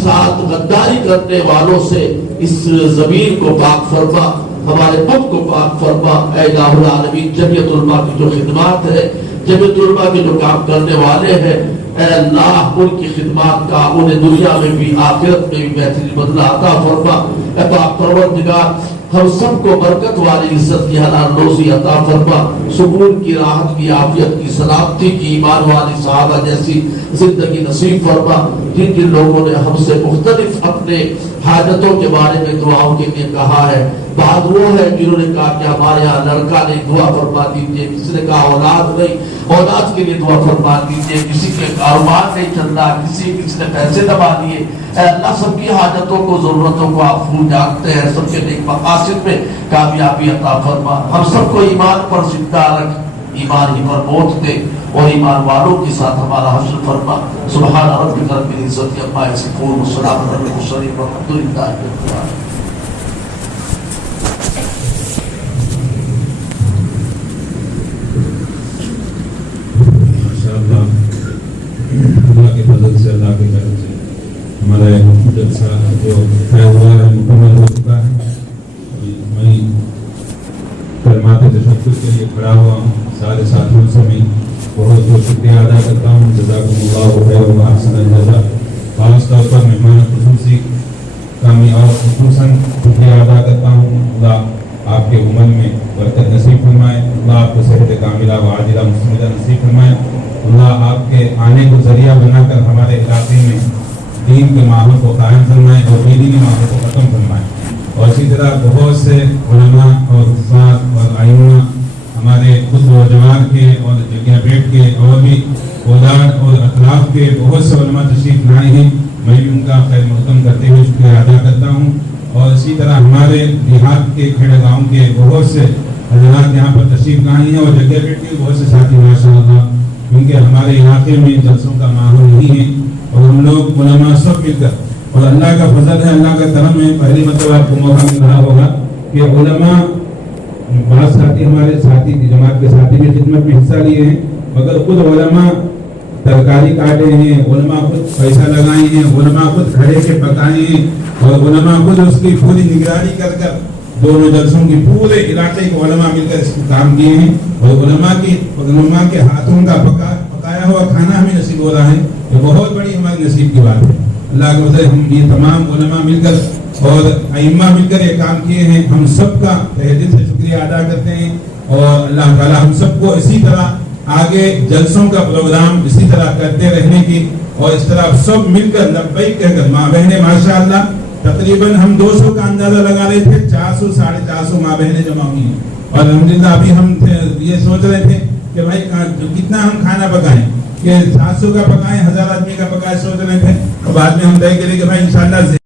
ساتھ غداری کرنے والوں سے اس زمین کو پاک فرما، ہمارے ملک کو پاک فرما۔ اے الہ العالمین، جمعیت علماء کی جو خدمات ہے، جمعیت علماء کے جو کام کرنے والے ہیں، اے اللہ ان کی خدمات کا انہیں دنیا میں بھی آخرت میں بھی بہترین بدلہ عطا فرما۔ اے پاک پروردگار، ہم سب کو برکت والی عزت کی حلال روزی عطا فرما، سکون کی، راحت کی، عافیت کی، سلامتی کی، ایمان والی صحابہ جیسی زندگی نصیب فرما۔ جن جن لوگوں نے ہم سے مختلف اپنے حاجتوں کے بارے میں دعاؤں کے لیے کہا ہے، بعض وہ ہے جنہوں نے کہا کہ ہمارے یہاں لڑکا نہیں، دعا فرما دیجیے، کسی نے کہا اولاد نہیں، اولاد کے لیے دعا فرما دیجیے، کسی کے کاروبار نہیں چل رہا، کسی نے پیسے دبا دیے۔ اے اللہ، سب کی حاجتوں کو، ضرورتوں کو آپ خوب جانتے ہیں، سب کے نیک مقاصد میں کامیابی عطا فرما۔ ہم سب کو ایمان پر زندہ رکھ، ایمان ہی پر موت دے، اور ایمان والوں کے ساتھ ہمارا حشر فرما۔ سبحان ربک رب العزت عما یصفون وسلام علی المرسلین والحمد للہ رب العالمین۔ اللہ کے فضل سے، اللہ کے کرم سے ہمارا جلسہ جو طے ہوا ہے مکمل ہو چکا ہے۔ میں کلمات تشکر کے لیے کھڑا ہوا ہوں، سارے ساتھیوں سے میں بہت بہت شکریہ ادا کرتا ہوں۔ جزاکم اللہ خیر و احسن الجزاء۔ خاص طور پر مہمان خصوصی کا میں اور خصوصاً شکریہ ادا کرتا ہوں۔ اللہ آپ کے عمل میں برکت نصیب فرمائے، اللہ آپ کو صحت کاملہ و عاجلہ مستمرہ نصیب فرمائے، اللہ آپ کے آنے کو ذریعہ بنا کر ہمارے علاقے میں دین کے ماحول کو قائم فرمائے اور بے دینی ماحول کو ختم فرمائے۔ اور اسی طرح بہت سے علماء اور حفاظ اور ائمہ ہمارے خود و جوار کے اور جگہ بیٹ کے اور بھی اولاد اور اطراف کے بہت سے علماء تشریف لائے ہیں، میں بھی ان کا خیر مقدم کرتے ہوئے شکریہ ادا کرتا ہوں۔ اور اسی طرح ہمارے دیہات کے کھیڑے گاؤں کے بہت سے حضرات یہاں پر تشریف لائے ہیں، اور جگہ بیٹ کے بہت سے ساتھی ماشاء اللہ، کیونکہ ہمارے علاقے میں جلسوں کا ماحول نہیں ہے، اور ہم لوگ علماء سب مل کر، اور اللہ کا فضل ہے، اللہ کا کرم ہے، پہلی مرتبہ آپ کو موقع مل رہا ہوگا کہ علماء، بعض ساتھی ہمارے ساتھی جماعت کے ساتھی بھی خدمت میں حصہ لیے ہیں، مگر خود علماء ترکاری کاٹے ہیں، علماء خود پیسہ لگائے ہیں، علماء خود کھڑے کے پکائے ہیں، اور علماء خود اس کی پوری نگرانی کر کر دونوں جلسوں کی پورے علاقے کے علماء مل کر اس کو کام کیے ہیں، اور علماء کے ہاتھوں کا پکایا ہوا کھانا ہمیں نصیب ہو رہا ہے، یہ بہت بڑی ہماری نصیب کی بات ہے۔ اللہ کے فضل ہم یہ تمام علماء مل کر اور ائمہ مل کر یہ کام کیے ہیں، ہم سب کا تہہ دل سے شکریہ ادا کرتے ہیں، اور اللہ تعالی ہم سب کو اسی طرح آگے جلسوں کا پروگرام اسی طرح کرتے رہنے کی، اور اس طرح سب مل کر لبیک کہہ کر، ماں بہنیں ماشاء اللہ تقریباً ہم 200 کا اندازہ لگا رہے تھے، 400 ساڑھے 400 ماں بہنیں جمع ہوئی ہیں، اور الحمدللہ ابھی ہم یہ سوچ رہے تھے کہ بھائی کتنا ہم کھانا پکائیں، کہ 700 کا پکائیں، 1000 آدمی کا پکائیں، سوچ رہے تھے، اور بعد میں ہم طے کرے کہ بھائی انشاءاللہ